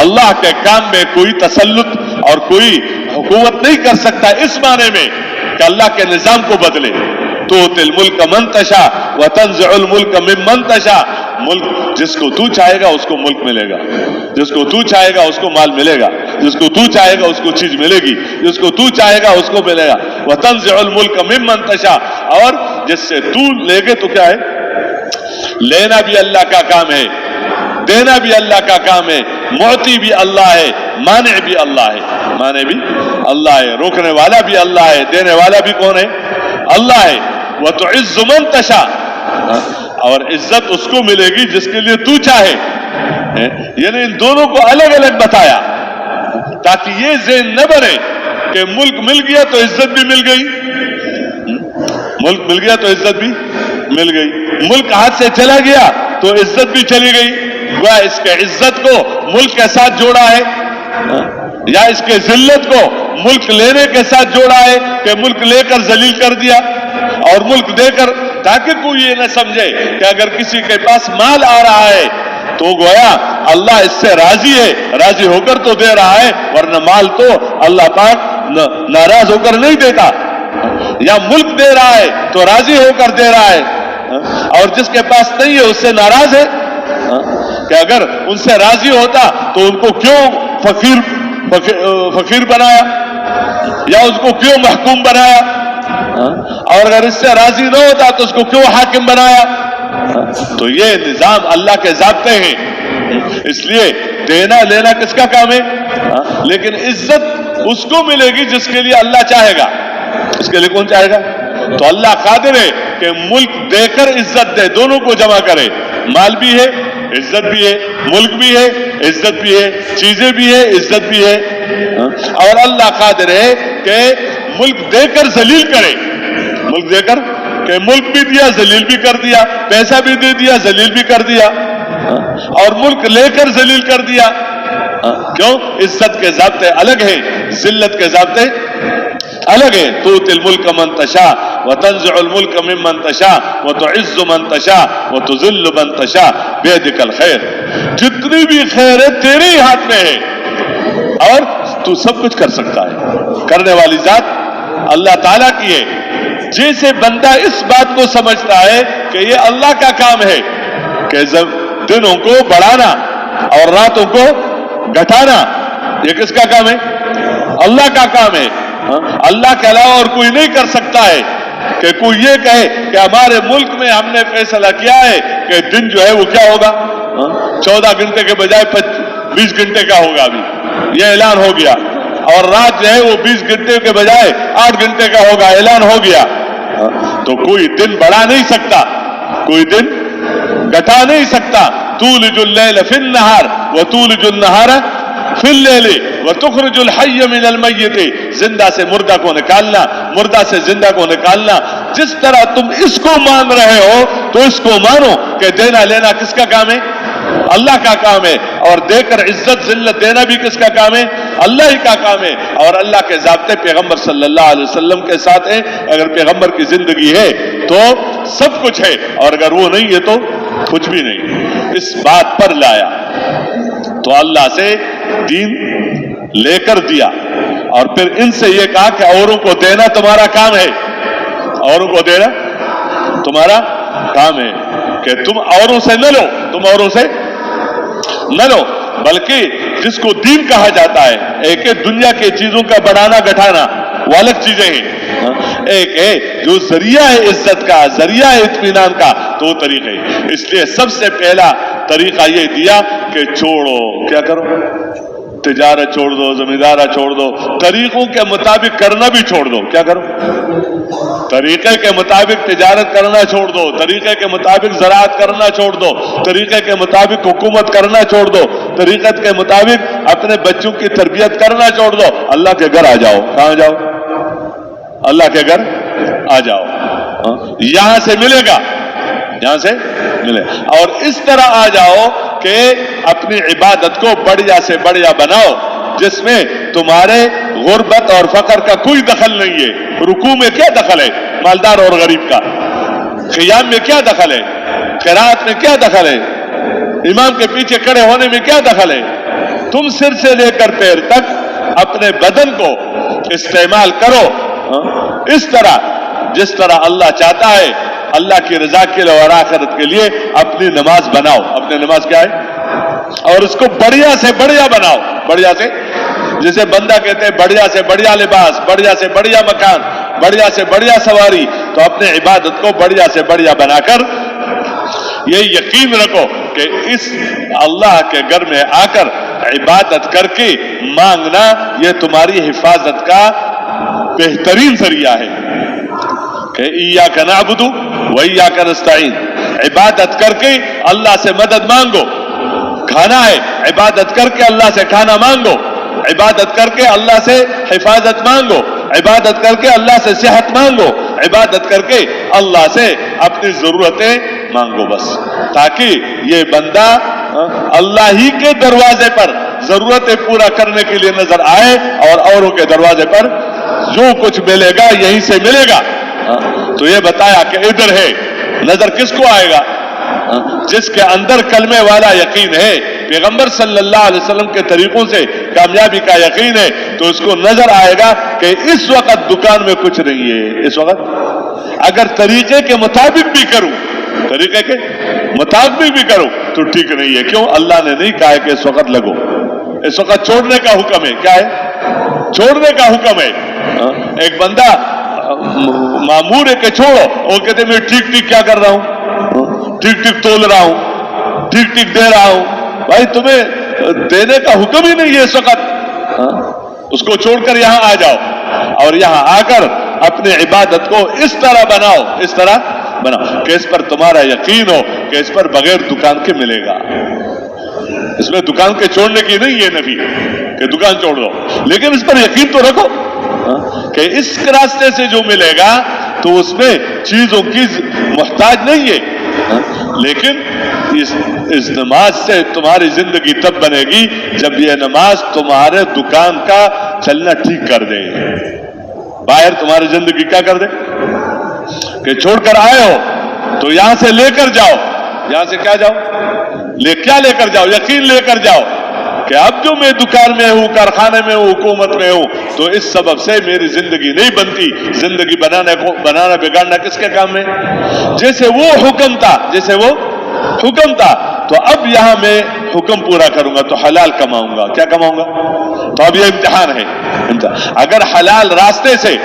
اللہ کے کام میں کوئی تسلط اور کوئی حکومت نہیں کر سکتا اس معنی میں کہ اللہ کے نظام کو بدلے. تؤتی الملک من تشاء وتنزع الملک ممن تشاء. ملک جس کو تو چاہے گا اس کو ملک ملے گا, جس کو تو چاہے گا اس کو مال ملے گا, جس کو تو چاہے گا اس کو چیز ملے گی, جس کو تو چاہے گا اس کو ملے گا. وتنزع الملک ممن تشاء, اور جس سے تو لے گے تو کیا ہے, لینا بھی اللہ کا کام ہے, دینا بھی اللہ کا کام ہے. معطی بھی اللہ ہے, مانع بھی اللہ ہے. مانع بھی اللہ ہے, روکنے والا بھی اللہ ہے, دینے والا بھی کون ہے؟ اللہ ہے. وتعز من تشاء, اور عزت اس کو ملے گی جس کے لیے تو چاہے. یعنی ان دونوں کو الگ الگ بتایا تاکہ یہ ذہن نہ بنے کہ ملک مل گیا تو عزت بھی مل گئی, ملک مل گیا تو عزت بھی مل گئی, ملک ہاتھ سے چلا گیا تو عزت بھی چلی گئی. گویا اس کے عزت کو ملک کے ساتھ جوڑا ہے یا اس کے ذلت کو ملک لینے کے ساتھ جوڑا ہے کہ ملک لے کر ذلیل کر دیا اور ملک دے کر, تاکہ کوئی یہ نہ سمجھے کہ اگر کسی کے پاس مال آ رہا ہے تو گویا اللہ اس سے راضی ہے, راضی ہو کر تو دے رہا ہے, ورنہ مال تو اللہ پاک ناراض ہو کر نہیں دیتا. یا ملک دے رہا ہے تو راضی ہو کر دے رہا ہے, اور جس کے پاس نہیں ہے اس سے ناراض ہے. کہ اگر ان سے راضی ہوتا تو ان کو کیوں فقیر بنایا یا اس کو کیوں محکوم بنایا, اور اگر اس سے راضی نہ ہوتا تو اس کو کیوں حاکم بنایا. تو یہ نظام اللہ کے ضابطے ہیں. اس لیے دینا لینا کس کا کام ہے, لیکن عزت اس کو ملے گی جس کے لیے اللہ چاہے گا. اس کے لیے کون چاہے گا؟ تو اللہ قادر ہے کہ ملک دے کر عزت دے, دونوں کو جمع کرے. مال بھی ہے, عزت بھی ہے, ملک بھی ہے, عزت بھی ہے, چیزیں بھی ہے, عزت بھی ہے. اور اللہ قادر ہے کہ ملک دے کر ذلیل کرے, ملک دے کر کہ ملک بھی دیا ذلیل بھی کر دیا, پیسہ بھی دے دیا ذلیل بھی کر دیا, اور ملک لے کر ذلیل کر دیا. کیوں؟ عزت کے ضابطے الگ ہیں, ذلت کے ضابطے الگ ہیں. توتی الملک من تشاء وتنزع الملک ممن تشاء وتعز من تشاء وتذل من تشاء بیدک الخیر. جتنی بھی خیر ہے تیرے ہی ہاتھ میں ہے, اور تو سب کچھ کر سکتا ہے. کرنے والی ذات اللہ تعالیٰ کی ہے. جیسے بندہ اس بات کو سمجھتا ہے کہ یہ اللہ کا کام ہے کہ دنوں کو بڑھانا اور راتوں کو گھٹانا, یہ کس کا کام ہے؟ اللہ کا کام ہے. اللہ کے علاوہ اور کوئی نہیں کر سکتا ہے کہ کوئی یہ کہے کہ ہمارے ملک میں ہم نے فیصلہ کیا ہے کہ دن جو ہے وہ کیا ہوگا, 14 گھنٹے کے بجائے 20 گھنٹے کا ہوگا. ابھی یہ اعلان ہو گیا. اور رات جو ہے وہ 20 گھنٹے کے بجائے 8 گھنٹے کا ہوگا, اعلان ہو گیا. تو کوئی دن بڑھا نہیں سکتا, کوئی دن گھٹا نہیں سکتا. تولج اللیل فی النہار وتولج النہار فی اللیل وتخرج الحی من المیت. زندہ سے مردہ کو نکالنا, مردہ سے زندہ کو نکالنا. جس طرح تم اس کو مان رہے ہو تو اس کو مانو کہ دینا لینا کس کا کام ہے؟ اللہ کا کام ہے. اور دے کر عزت ذلت دینا بھی کس کا کام ہے؟ اللہ ہی کا کام ہے. اور اللہ کے ضابطے پیغمبر صلی اللہ علیہ وسلم کے ساتھ ہیں. اگر پیغمبر کی زندگی ہے تو سب کچھ ہے, اور اگر وہ نہیں ہے تو کچھ بھی نہیں. اس بات پر لایا تو اللہ سے دین لے کر دیا, اور پھر ان سے یہ کہا کہ اوروں کو دینا تمہارا کام ہے, اوروں کو دینا تمہارا کام ہے. کہ تم اوروں سے نہ لو, تم اوروں سے نہ لو, بلکہ جس کو دین کہا جاتا ہے, ایک ہے دنیا کے چیزوں کا بڑھانا گھٹانا, وہ الگ چیزیں ہیں. ایک ہے جو ذریعہ ہے عزت کا, ذریعہ ہے اطمینان کا, تو وہ طریقے. اس لیے سب سے پہلا طریقہ یہ دیا کہ چھوڑو, کیا کرو؟ تجارت چھوڑ دو, زمیندارہ چھوڑ دو, طریقوں کے مطابق کرنا بھی چھوڑ دو. کیا کرو؟ طریقے کے مطابق تجارت کرنا چھوڑ دو, طریقے کے مطابق زراعت کرنا چھوڑ دو, طریقے کے مطابق حکومت کرنا چھوڑ دو, طریقے کے مطابق اپنے بچوں کی تربیت کرنا چھوڑ دو. اللہ کے گھر آ جاؤ. کہاں جاؤ؟ اللہ کے گھر آ جاؤ. یہاں سے ملے گا, یہاں سے ملے. اور اس طرح آ جاؤ کہ اپنی عبادت کو بڑھیا سے بڑھیا بناؤ, جس میں تمہارے غربت اور فقر کا کوئی دخل نہیں ہے. رکوع میں کیا دخل ہے مالدار اور غریب کا؟ قیام میں کیا دخل ہے؟ قرات میں کیا دخل ہے؟ امام کے پیچھے کھڑے ہونے میں کیا دخل ہے؟ تم سر سے لے کر پیر تک اپنے بدن کو استعمال کرو اس طرح جس طرح اللہ چاہتا ہے. اللہ کی رضا کے لیے اور آخرت کے لیے اپنی نماز بناؤ. اپنی نماز کیا ہے؟ اور اس کو بڑھیا سے بڑھیا بناؤ. بڑھیا سے, جسے بندہ کہتے ہیں بڑھیا سے بڑھیا لباس, بڑھیا سے بڑھیا مکان, بڑھیا سے بڑھیا سواری. تو اپنے عبادت کو بڑھیا سے بڑھیا بنا کر یہ یقین رکھو کہ اس اللہ کے گھر میں آ کر عبادت کر کے مانگنا یہ تمہاری حفاظت کا بہترین ذریعہ ہے. کہ ایاک نعبد و ایاک نستعین, عبادت کر کے اللہ سے مدد مانگو. کھانا ہے, عبادت کر کے اللہ سے کھانا مانگو. عبادت کر کے اللہ سے حفاظت مانگو. عبادت کر کے اللہ سے صحت مانگو. عبادت کر کے اللہ سے اپنی ضرورتیں مانگو. بس تاکہ یہ بندہ اللہ ہی کے دروازے پر ضرورتیں پورا کرنے کے لیے نظر آئے, اور اوروں کے دروازے پر جو کچھ ملے گا یہیں سے ملے گا. تو یہ بتایا کہ ادھر ہے. نظر کس کو آئے گا؟ جس کے اندر کلمے والا یقین ہے, پیغمبر صلی اللہ علیہ وسلم کے طریقوں سے کامیابی کا یقین ہے, تو اس کو نظر آئے گا کہ اس وقت دکان میں کچھ نہیں ہے. اس وقت اگر طریقے کے مطابق بھی کروں, طریقے کے مطابق بھی کروں تو ٹھیک نہیں ہے. کیوں؟ اللہ نے نہیں کہا کہ اس وقت لگو. اس وقت چھوڑنے کا حکم ہے. کیا ہے؟ چھوڑنے کا حکم ہے. ایک بندہ مامور ہے کہ چھوڑو, وہ کہتے میں ٹھیک ٹھیک کیا کر رہا ہوں, ٹھیک ٹھیک تول رہا ہوں, ٹھیک ٹھیک دے رہا ہوں. بھائی تمہیں دینے کا حکم ہی نہیں ہے اس وقت. اس کو چھوڑ کر یہاں آ جاؤ, اور یہاں آ کر اپنے عبادت کو اس طرح بناؤ, اس طرح بناؤ کہ اس پر تمہارا یقین ہو کہ اس پر بغیر دکان کے ملے گا. اس میں دکان کے چھوڑنے کی نہیں ہے نبی کہ دکان چھوڑ دو, لیکن اس پر یقین تو رکھو کہ اس راستے سے جو ملے گا تو اس میں چیزوں کی محتاج نہیں ہے، لیکن اس نماز سے تمہاری زندگی تب بنے گی جب یہ نماز تمہارے دکان کا چلنا ٹھیک کر دے، باہر تمہاری زندگی کیا کر دے کہ چھوڑ کر آئے ہو تو یہاں سے لے کر جاؤ، یہاں سے کیا جاؤ، کیا لے کر جاؤ، یقین لے کر جاؤ کہ اب جو میں دکان میں ہوں، کارخانے میں ہوں، حکومت میں ہوں، تو اس سبب سے میری زندگی نہیں بنتی۔ زندگی بنانا بگاڑنا کس کے کام میں؟ جیسے وہ حکم تھا تو اب یہاں میں حکم پورا کروں گا تو حلال کماؤں گا، کیا کماؤں گا؟ تو اب یہ امتحان ہے۔ اگر حلال راستے سے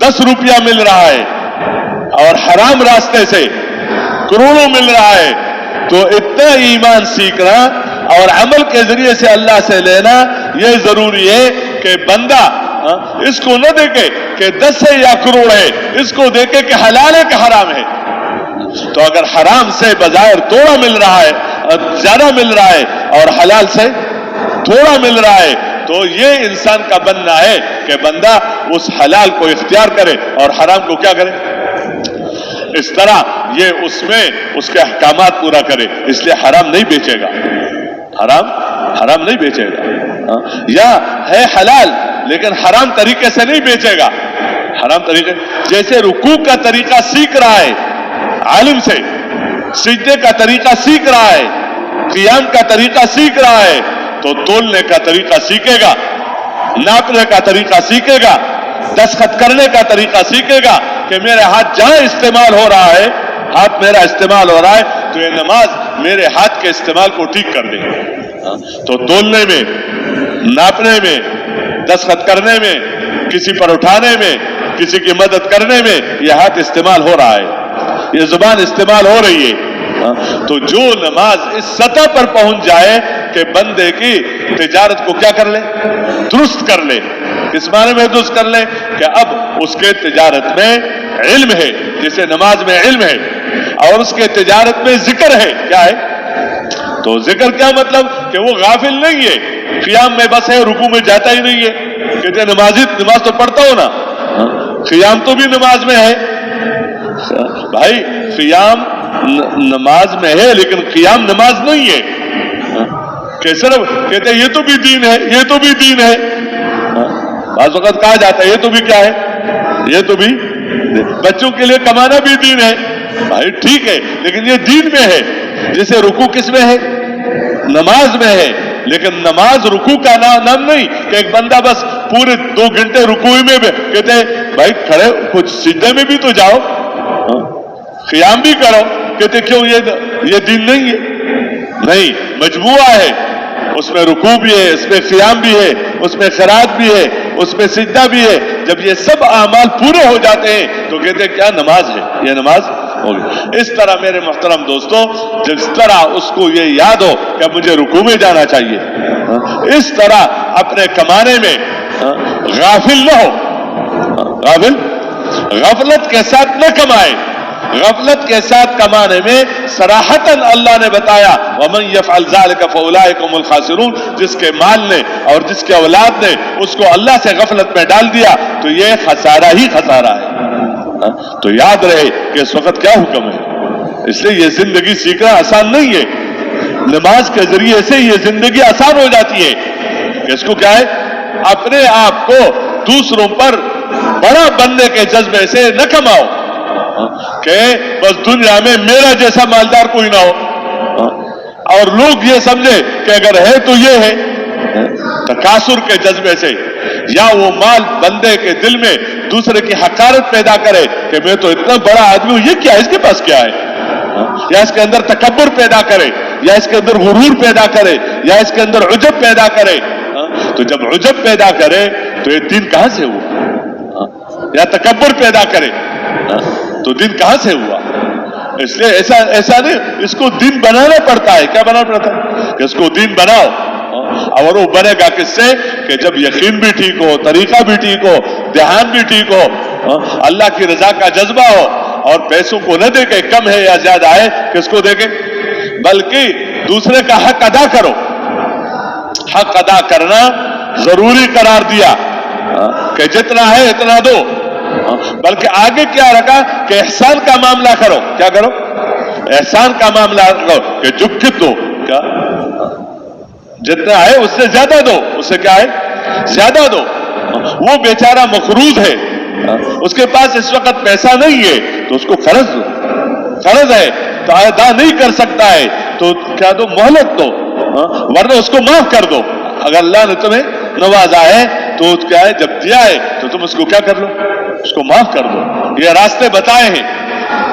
10 روپیہ مل رہا ہے اور حرام راستے سے کروڑوں مل رہا ہے، تو اتنا ایمان سیکھنا اور عمل کے ذریعے سے اللہ سے لینا یہ ضروری ہے کہ بندہ اس کو نہ دیکھے کہ 10 ہے یا کروڑ ہے، اس کو دیکھے کہ حلال ہے کہ حرام ہے۔ تو اگر حرام سے بظاہر تھوڑا مل رہا ہے، زیادہ مل رہا ہے، اور حلال سے تھوڑا مل رہا ہے، تو یہ انسان کا بننا ہے کہ بندہ اس حلال کو اختیار کرے اور حرام کو کیا کرے، اس طرح یہ اس کے احکامات پورا کرے۔ اس لیے حرام نہیں بیچے گا، حرام نہیں بیچے گا، یا ہے حلال لیکن حرام طریقے سے نہیں بیچے گا۔ حرام طریقے جیسے رکوع کا طریقہ سیکھ رہا ہے عالم سے، سجدے کا طریقہ سیکھ رہا ہے، قیام کا طریقہ سیکھ رہا ہے، تو تولنے کا طریقہ سیکھے گا، ناپنے کا طریقہ سیکھے گا، دستخط کرنے کا طریقہ سیکھے گا کہ میرے ہاتھ جہاں استعمال ہو رہا ہے، ہاتھ میرا استعمال ہو رہا ہے، تو یہ نماز میرے ہاتھ کے استعمال کو ٹھیک کر دے گا۔ تو تولنے میں، ناپنے میں، دستخط کرنے میں، کسی پر اٹھانے میں، کسی کی مدد کرنے میں یہ ہاتھ استعمال ہو رہا ہے، یہ زبان استعمال ہو رہی ہے۔ تو جو نماز اس سطح پر پہنچ جائے کہ بندے کی تجارت کو کیا کر لے، درست کر لے، اس معنی میں درست کر لے کہ اب اس کے تجارت میں علم ہے، جیسے نماز میں علم ہے، اور اس کے تجارت میں ذکر ہے، کیا ہے؟ تو ذکر کیا مطلب کہ وہ غافل نہیں ہے، قیام میں بس ہے، رکوع میں جاتا ہی نہیں ہے، کہتے ہیں نماز تو پڑھتا ہو نا، قیام تو بھی نماز میں ہے۔ بھائی قیام نماز میں ہے لیکن قیام نماز نہیں ہے، کہ صرف کہتے ہیں یہ تو بھی دین ہے، یہ تو بھی دین ہے۔ بعض وقت کہا جاتا ہے یہ تو بھی کیا ہے، یہ تو بھی بچوں کے لیے کمانا بھی دین ہے۔ بھائی ٹھیک ہے، لیکن یہ دین میں ہے، جیسے رکوع کس میں ہے، نماز میں ہے، لیکن نماز رکوع کا نام نہیں کہ ایک بندہ بس پورے 2 گھنٹے رکوع میں کہتے ہیں بھائی کھڑے کچھ سجدے میں بھی تو جاؤ، قیام بھی کرو، کہتے کیوں یہ دین نہیں ہے؟ نہیں، مجموعہ ہے، اس میں رکوع بھی ہے، اس میں قیام بھی ہے، اس میں قرات بھی ہے، اس میں سجدہ بھی ہے۔ جب یہ سب اعمال پورے ہو جاتے ہیں تو کہتے ہیں کیا نماز ہے، یہ نماز ہوگی۔ اس طرح میرے محترم دوستو، جس طرح اس کو یہ یاد ہو کہ مجھے رکوع میں جانا چاہیے، اس طرح اپنے کمانے میں غافل نہ ہو، غفلت کے ساتھ نہ کمائے۔ غفلت کے ساتھ کمانے میں صراحتاً اللہ نے بتایا وَمَن يَفْعَلْ ذَلِكَ فَأُولَٰئِكَ هُمُ الْخَاسِرُونَ، جس کے مال نے اور جس کے اولاد نے اس کو اللہ سے غفلت میں ڈال دیا تو یہ خسارہ ہی خسارہ ہے۔ تو یاد رہے کہ اس وقت کیا حکم ہے، اس لیے یہ زندگی سیکھنا آسان نہیں ہے۔ نماز کے ذریعے سے یہ زندگی آسان ہو جاتی ہے کہ اس کو کیا ہے، اپنے آپ کو دوسروں پر بڑا بننے کے جذبے سے نہ کماؤ کہ بس دنیا میں میرا جیسا مالدار کوئی نہ ہو، اور لوگ یہ سمجھے کہ اگر ہے تو یہ ہے، تکاثر کے جذبے سے، یا وہ مال بندے کے دل میں دوسرے کی حقارت پیدا کرے کہ میں تو اتنا بڑا آدمی ہوں، یہ کیا ہے، اس کے پاس کیا ہے، یا اس کے اندر تکبر پیدا کرے، یا اس کے اندر غرور پیدا کرے، یا اس کے اندر عجب پیدا کرے۔ تو جب عجب پیدا کرے تو یہ دین کہاں سے ہوا، یا تکبر پیدا کرے تو دین کہاں سے ہوا؟ اس لیے ایسا نہیں، اس کو دین بنانا پڑتا ہے۔ کیا بنانا پڑتا ہے؟ کہ اس کو دین بناؤ، اور وہ بنے گا کس سے کہ جب یقین بھی ٹھیک ہو، طریقہ بھی ٹھیک ہو، دھیان بھی ٹھیک ہو، اللہ کی رضا کا جذبہ ہو، اور پیسوں کو نہ دے کے کم ہے یا زیادہ ہے کس کو دے کے، بلکہ دوسرے کا حق ادا کرو۔ حق ادا کرنا ضروری قرار دیا کہ جتنا ہے اتنا دو، بلکہ آگے کیا رکھا کہ احسان کا معاملہ کرو. کیا کرو؟ احسان کا معاملہ کرو کہ جھک دو. کیا؟ جتنا ہے اس سے زیادہ دو. اس سے کیا ہے؟ زیادہ دو. وہ بیچارہ مقروض ہے, اس کے پاس اس وقت پیسہ نہیں ہے, تو اس کو قرض دو. قرض ہے تو ادا نہیں کر سکتا ہے تو کیا دو؟ مہلت دو, ورنہ اس کو معاف کر دو. اگر اللہ نے تمہیں نوازا ہے تو کیا ہے, جب دیا ہے تو تم اس کو کیا کر لو؟ اس کو معاف کر دو. یہ راستے بتائے ہیں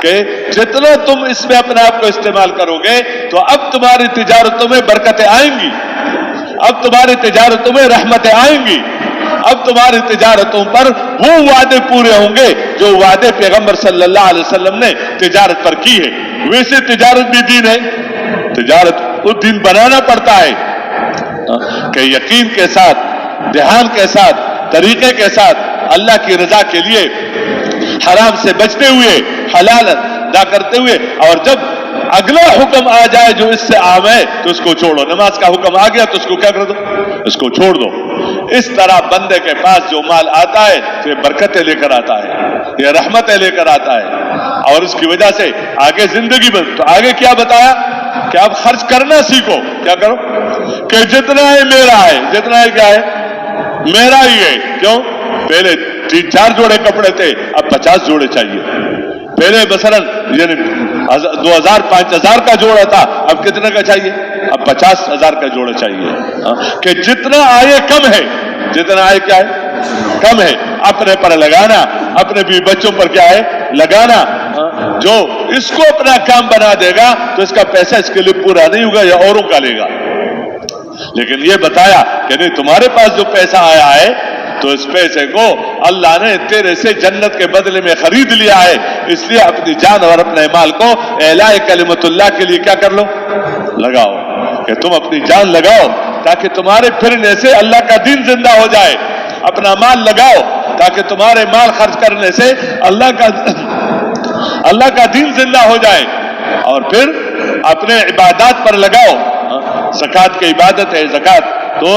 کہ جتنا تم اس میں اپنے آپ کو استعمال کرو گے تو اب تمہاری تجارتوں میں برکتیں آئیں گی, اب تمہاری تجارتوں میں رحمتیں آئیں گی, اب تمہاری تجارتوں پر وہ وعدے پورے ہوں گے جو وعدے پیغمبر صلی اللہ علیہ وسلم نے تجارت پر کی ہے. ویسے تجارت بھی دین ہے, تجارت کو دین بنانا پڑتا ہے کہ یقین کے ساتھ, دھیان کے ساتھ, طریقے کے ساتھ, اللہ کی رضا کے لیے حرام سے بچتے ہوئے, حلال ادا کرتے ہوئے, اور جب اگلا حکم آ جائے جو اس سے عام ہے تو اس کو چھوڑو. نماز کا حکم آ گیا تو اس کو کیا کر دو؟ اس کو چھوڑ دو. اس طرح بندے کے پاس جو مال آتا ہے تو یہ برکتیں لے کر آتا ہے, یہ رحمتیں لے کر آتا ہے, اور اس کی وجہ سے آگے زندگی بن. تو آگے کیا بتایا کہ آپ خرچ کرنا سیکھو. کیا کرو؟ کہ جتنا ہے میرا ہے. جتنا ہے کیا ہے؟ میرا ہی ہے. کیوں؟ پہلے 3-4 جوڑے کپڑے تھے, اب 50 جوڑے چاہیے. پہلے مثلاً یعنی 2000-5000 کا جوڑا تھا, اب کتنے کا چاہیے؟ اب 50,000 کا جوڑا چاہیے. کہ جتنا آئے کم ہے, جتنا آئے کیا ہے؟ کم ہے. اپنے پر لگانا, اپنے بھی بچوں پر کیا ہے؟ لگانا. جو اس کو اپنا کام بنا دے گا تو اس کا پیسہ اس کے لیے پورا نہیں ہوگا, یا اوروں کا لے گا. لیکن یہ بتایا کہ نہیں, تمہارے پاس جو پیسہ آیا ہے تو اس پیسے کو اللہ نے تیرے سے جنت کے بدلے میں خرید لیا ہے, اس لیے اپنی جان اور اپنے مال کو اعلاء کلمت اللہ کے لیے کیا کر لو؟ لگاؤ. کہ تم اپنی جان لگاؤ تاکہ تمہارے پھرنے سے اللہ کا دین زندہ ہو جائے. اپنا مال لگاؤ تاکہ تمہارے مال خرچ کرنے سے اللہ کا دین زندہ ہو جائے. اور پھر اپنے عبادات پر لگاؤ. زکات کی عبادت ہے, زکات تو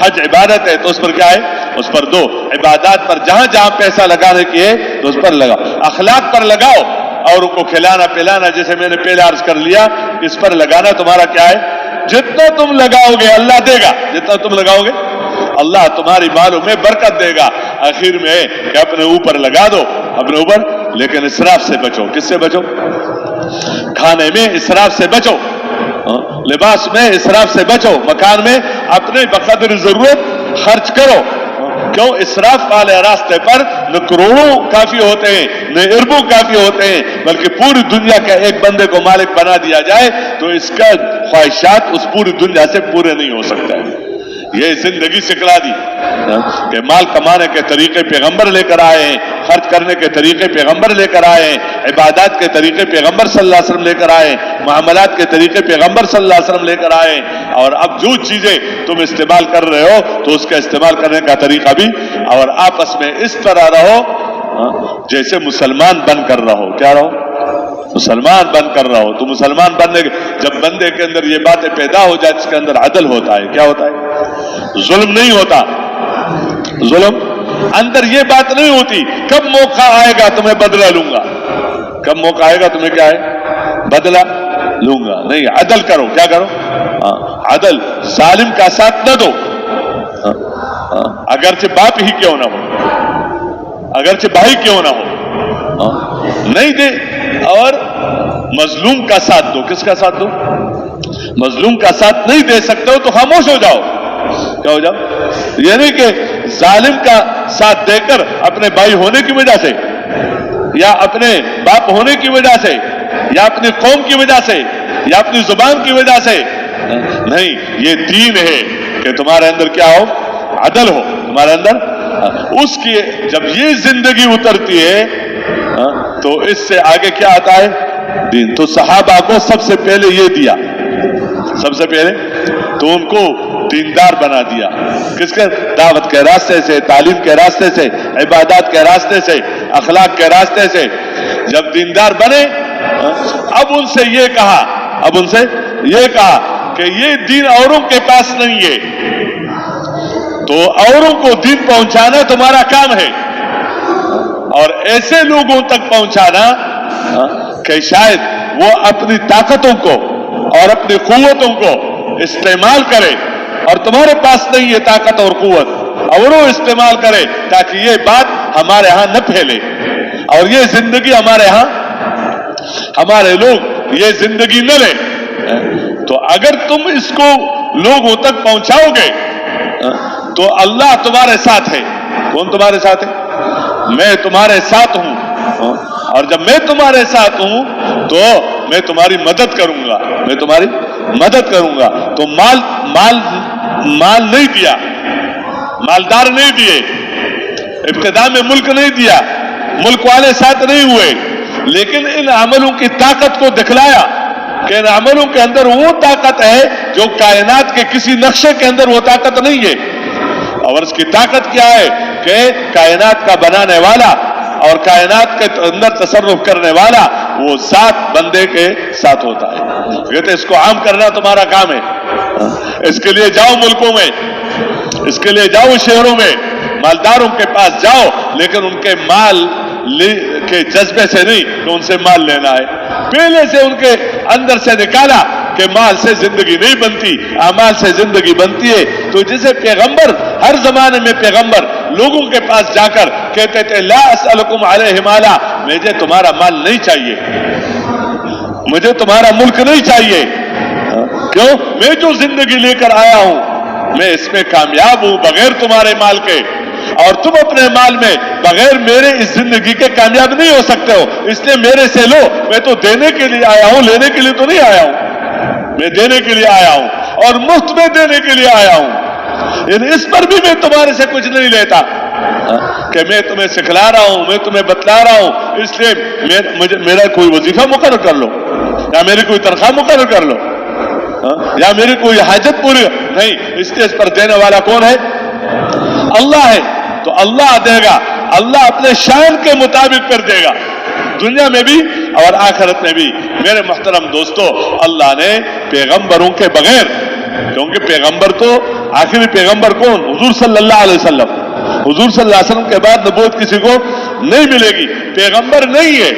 حج عبادت ہے, تو اس پر کیا ہے؟ اس پر دو. عبادات پر جہاں جہاں پیسہ لگانے کی ہے تو اس پر لگاؤ. اخلاق پر لگاؤ, اور ان کو کھلانا پلانا, جیسے میں نے پہلے عرض کر لیا, اس پر لگانا تمہارا کیا ہے؟ جتنا تم لگاؤ گے اللہ دے گا. جتنا تم لگاؤ گے اللہ تمہاری مالوں میں برکت دے گا. آخر میں کہ اپنے اوپر لگا دو, اپنے اوپر, لیکن اسراف سے بچو. کس سے بچو؟ کھانے میں اسراف سے بچو, لباس میں اسراف سے بچو, مکان میں اپنے بقدر ضرورت خرچ کرو. کیوں؟ اسراف والے راستے پر نہ کروڑوں کافی ہوتے ہیں, نہ اربوں کافی ہوتے ہیں, بلکہ پوری دنیا کے ایک بندے کو مالک بنا دیا جائے تو اس کا خواہشات اس پوری دنیا سے پورے نہیں ہو سکتا ہے. یہ زندگی سکھلا دی کہ مال کمانے کے طریقے پیغمبر لے کر آئے ہیں, خرچ کرنے کے طریقے پیغمبر لے کر آئے ہیں, عبادات کے طریقے پیغمبر صلی اللہ علیہ وسلم لے کر آئے ہیں, معاملات کے طریقے پیغمبر صلی اللہ علیہ وسلم لے کر آئے ہیں. اور اب جو چیزیں تم استعمال کر رہے ہو تو اس کا استعمال کرنے کا طریقہ بھی, اور آپس میں اس طرح رہو جیسے مسلمان بن کر رہو. کیا رہو؟ مسلمان بن کر رہو. تو مسلمان بننے کے جب بندے کے اندر یہ باتیں پیدا ہو جائے, اس کے اندر عدل ہوتا ہے. کیا ہوتا ہے؟ ظلم نہیں ہوتا. ظلم اندر یہ بات نہیں ہوتی کب موقع آئے گا تمہیں بدلہ لوں گا, کب موقع آئے گا تمہیں کیا ہے؟ بدلہ لوں گا. نہیں, عدل کرو. کیا کرو؟ عدل. ظالم کا ساتھ نہ دو, اگرچہ باپ ہی کیوں نہ ہو, اگرچہ بھائی کیوں نہ ہو, نہیں دے. اور مظلوم کا ساتھ دو. کس کا ساتھ دو؟ مظلوم کا ساتھ نہیں دے سکتے ہو تو خاموش ہو جاؤ. کیا ہو جاؤ؟ یعنی کہ ظالم کا ساتھ دے کر اپنے بھائی ہونے کی وجہ سے, یا اپنے باپ ہونے کی وجہ سے, یا اپنی قوم کی وجہ سے, یا اپنی زبان کی وجہ سے نہیں. یہ دین ہے کہ تمہارے اندر کیا ہو؟ عدل ہو تمہارے اندر. اس کی جب یہ زندگی اترتی ہے تو اس سے آگے کیا آتا ہے؟ دین. تو صحابہ کو سب سے پہلے یہ دیا, سب سے پہلے تو ان کو دیندار بنا دیا. کس کے؟ دعوت کے راستے سے, تعلیم کے راستے سے, عبادات کے راستے سے, اخلاق کے راستے سے. جب دیندار بنے اب ان سے یہ کہا, اب ان سے یہ کہا کہ یہ دین اوروں کے پاس نہیں ہے, تو اوروں کو دین پہنچانا تمہارا کام ہے. اور ایسے لوگوں تک پہنچانا کہ شاید وہ اپنی طاقتوں کو اور اپنی قوتوں کو استعمال کرے اور تمہارے پاس نہیں یہ طاقت اور قوت، اور وہ استعمال کرے تاکہ یہ بات ہمارے ہاں نہ پھیلے اور یہ زندگی ہمارے ہاں، ہمارے لوگ یہ زندگی نہ لیں۔ تو اگر تم اس کو لوگوں تک پہنچاؤ گے تو اللہ تمہارے ساتھ ہے۔ کون تمہارے ساتھ ہے؟ میں تمہارے ساتھ ہوں، اور جب میں تمہارے ساتھ ہوں تو میں تمہاری مدد کروں گا، میں تمہاری مدد کروں گا۔ تو مال نہیں دیا، مالدار نہیں دیے، ابتدا میں ملک نہیں دیا، ملک والے ساتھ نہیں ہوئے، لیکن ان عملوں کی طاقت کو دکھلایا کہ ان عملوں کے اندر وہ طاقت ہے جو کائنات کے کسی نقشے کے اندر وہ طاقت نہیں ہے۔ اور اس کی طاقت کیا ہے کہ کائنات کا بنانے والا اور کائنات کے اندر تصرف کرنے والا وہ ذات بندے کے ساتھ ہوتا ہے۔ کہتے اس کو عام کرنا تمہارا کام ہے، اس کے لیے جاؤ ملکوں میں، اس کے لیے جاؤ شہروں میں، مالداروں کے پاس جاؤ، لیکن ان کے مال کے جذبے سے نہیں کہ ان سے مال لینا ہے، پہلے سے ان کے اندر سے نکالا کہ مال سے زندگی نہیں بنتی، اعمال سے زندگی بنتی ہے۔ تو جسے پیغمبر ہر زمانے میں پیغمبر لوگوں کے پاس جا کر کہتے تھے لا اسألکم علیہ مالا، مجھے تمہارا مال نہیں چاہیے، مجھے تمہارا ملک نہیں چاہیے، کیوں؟ میں جو زندگی لے کر آیا ہوں میں اس میں کامیاب ہوں بغیر تمہارے مال کے، اور تم اپنے مال میں بغیر میرے اس زندگی کے کامیاب نہیں ہو سکتے ہو، اس لیے میرے سے لو، میں تو دینے کے لیے آیا ہوں، لینے کے لیے تو نہیں آیا ہوں، میں دینے کے لیے آیا ہوں اور مفت میں دینے کے لیے آیا ہوں۔ یعنی اس پر بھی میں تمہارے سے کچھ نہیں لیتا کہ میں تمہیں سکھلا رہا ہوں، میں تمہیں بتلا رہا ہوں، اس لیے میرا کوئی وظیفہ مقرر کر لو یا میری کوئی تنخواہ مقرر کر لو یا میری کوئی حاجت پوری نہیں، اس لیے اس پر دینے والا کون ہے؟ اللہ ہے۔ تو اللہ دے گا، اللہ اپنے شان کے مطابق کر دے گا، دنیا میں بھی اور آخرت میں بھی۔ میرے محترم دوستو، اللہ نے پیغمبروں کے بغیر، کیونکہ پیغمبر تو آخری پیغمبر کون؟ حضور صلی اللہ علیہ وسلم، حضور صلی اللہ علیہ وسلم کے بعد نبوت کسی کو نہیں ملے گی، پیغمبر نہیں ہے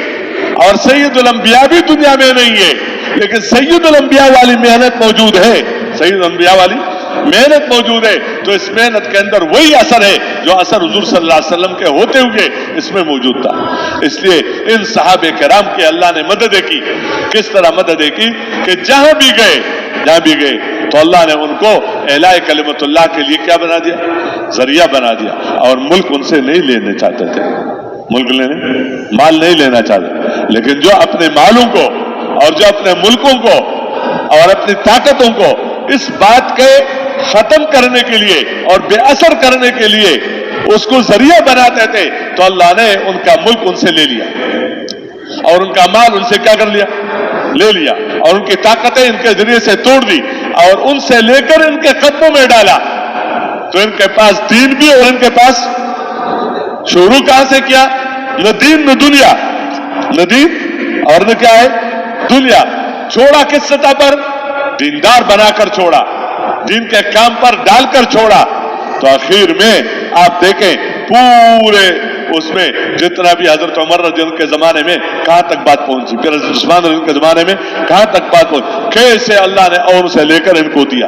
اور سید الانبیاء بھی دنیا میں نہیں ہے، لیکن سید الانبیاء والی محنت موجود ہے، سید الانبیاء والی محنت موجود ہے۔ تو اس محنت کے اندر وہی اثر ہے جو اثر حضور صلی اللہ علیہ وسلم کے ہوتے ہوئے اس میں موجود تھا۔ اس لیے ان صحابہ کرام کی اللہ نے مدد کی، کس طرح مدد کی کہ جہاں بھی گئے تو اللہ نے ان کو اعلاء کلمت اللہ کے لیے کیا بنا دیا؟ ذریعہ بنا دیا۔ اور ملک ان سے نہیں لینے چاہتے تھے، مال نہیں لینا چاہتے، لیکن جو اپنے مالوں کو اور جو اپنے ملکوں کو اور اپنی طاقتوں کو اس بات کے ختم کرنے کے لیے اور بے اثر کرنے کے لیے اس کو ذریعہ بناتے تھے، تو اللہ نے ان کا ملک ان سے لے لیا اور ان کا مال ان سے کیا کر لیا؟ لے لیا، اور ان کی طاقتیں ان کے ذریعے سے توڑ دی اور ان سے لے کر ان کے قدموں میں ڈالا۔ تو ان کے پاس دین بھی اور ان کے پاس شروع کہاں سے کیا؟ نہ دین نہ دنیا، نہ دین اور نہ کیا ہے؟ دنیا۔ چھوڑا کس سطح پر؟ دیندار بنا کر چھوڑا، دین کے کام پر ڈال کر چھوڑا۔ تو آخر میں آپ دیکھیں پورے اس میں جتنا بھی حضرت عمر رضی اللہ عنہ کے زمانے میں کہاں تک بات پہنچی، پھر حضرت عثمان رضی اللہ عنہ کے زمانے میں کہاں تک بات پہنچی، کیسے اللہ نے اور سے لے کر ان کو دیا۔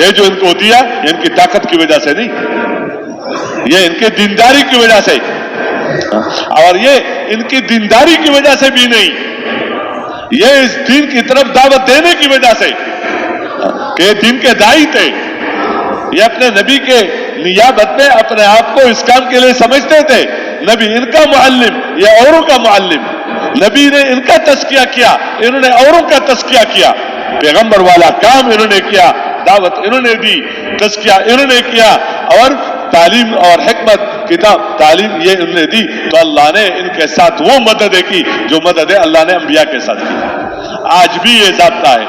یہ جو ان کو دیا ان کی طاقت کی وجہ سے نہیں، یہ ان کے دینداری کی وجہ سے، اور یہ ان کی دینداری کی وجہ سے بھی نہیں، یہ اس دین کی طرف دعوت دینے کی وجہ سے کہ یہ دین کے داعی تھے، یہ اپنے نبی کے نیابت میں اپنے آپ کو اس کام کے لیے سمجھتے تھے۔ نبی ان کا معلم، یہ اوروں کا معلم، نبی نے ان کا تزکیہ کیا، انہوں نے اوروں کا تزکیہ کیا، پیغمبر والا کام انہوں نے کیا، دعوت انہوں نے دی، تزکیہ انہوں نے کیا، اور تعلیم اور حکمت کتاب تعلیم یہ انہوں نے دی۔ تو اللہ نے ان کے ساتھ وہ مدد کی جو مدد اللہ نے انبیاء کے ساتھ کی۔ آج بھی یہ ضابطہ ہے،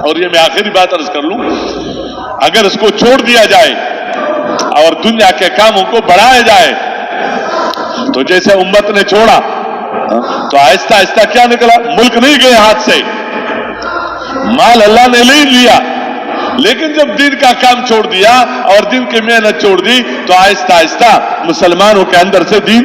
اور یہ میں آخری بات عرض کر لوں، اگر اس کو چھوڑ دیا جائے اور دنیا کے کاموں کو بڑھایا جائے تو جیسے امت نے چھوڑا تو آہستہ آہستہ کیا نکلا؟ ملک نہیں گئے ہاتھ سے، مال اللہ نے لے لیا، لیکن جب دین کا کام چھوڑ دیا اور دین کی محنت چھوڑ دی تو آہستہ آہستہ مسلمانوں کے اندر سے دین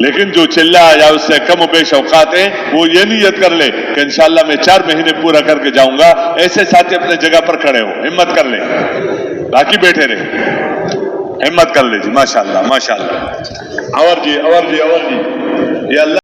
لیکن جو چلا یا اس سے کم و بیش اوقات ہیں وہ یہ نیت کر لے کہ انشاءاللہ میں 4 مہینے پورا کر کے جاؤں گا. ایسے ساتھی اپنے جگہ پر کھڑے ہو, ہمت کر لے, باقی بیٹھے رہے, ہمت کر لے جی. ماشاءاللہ ماشاءاللہ. اور جی یہ اللہ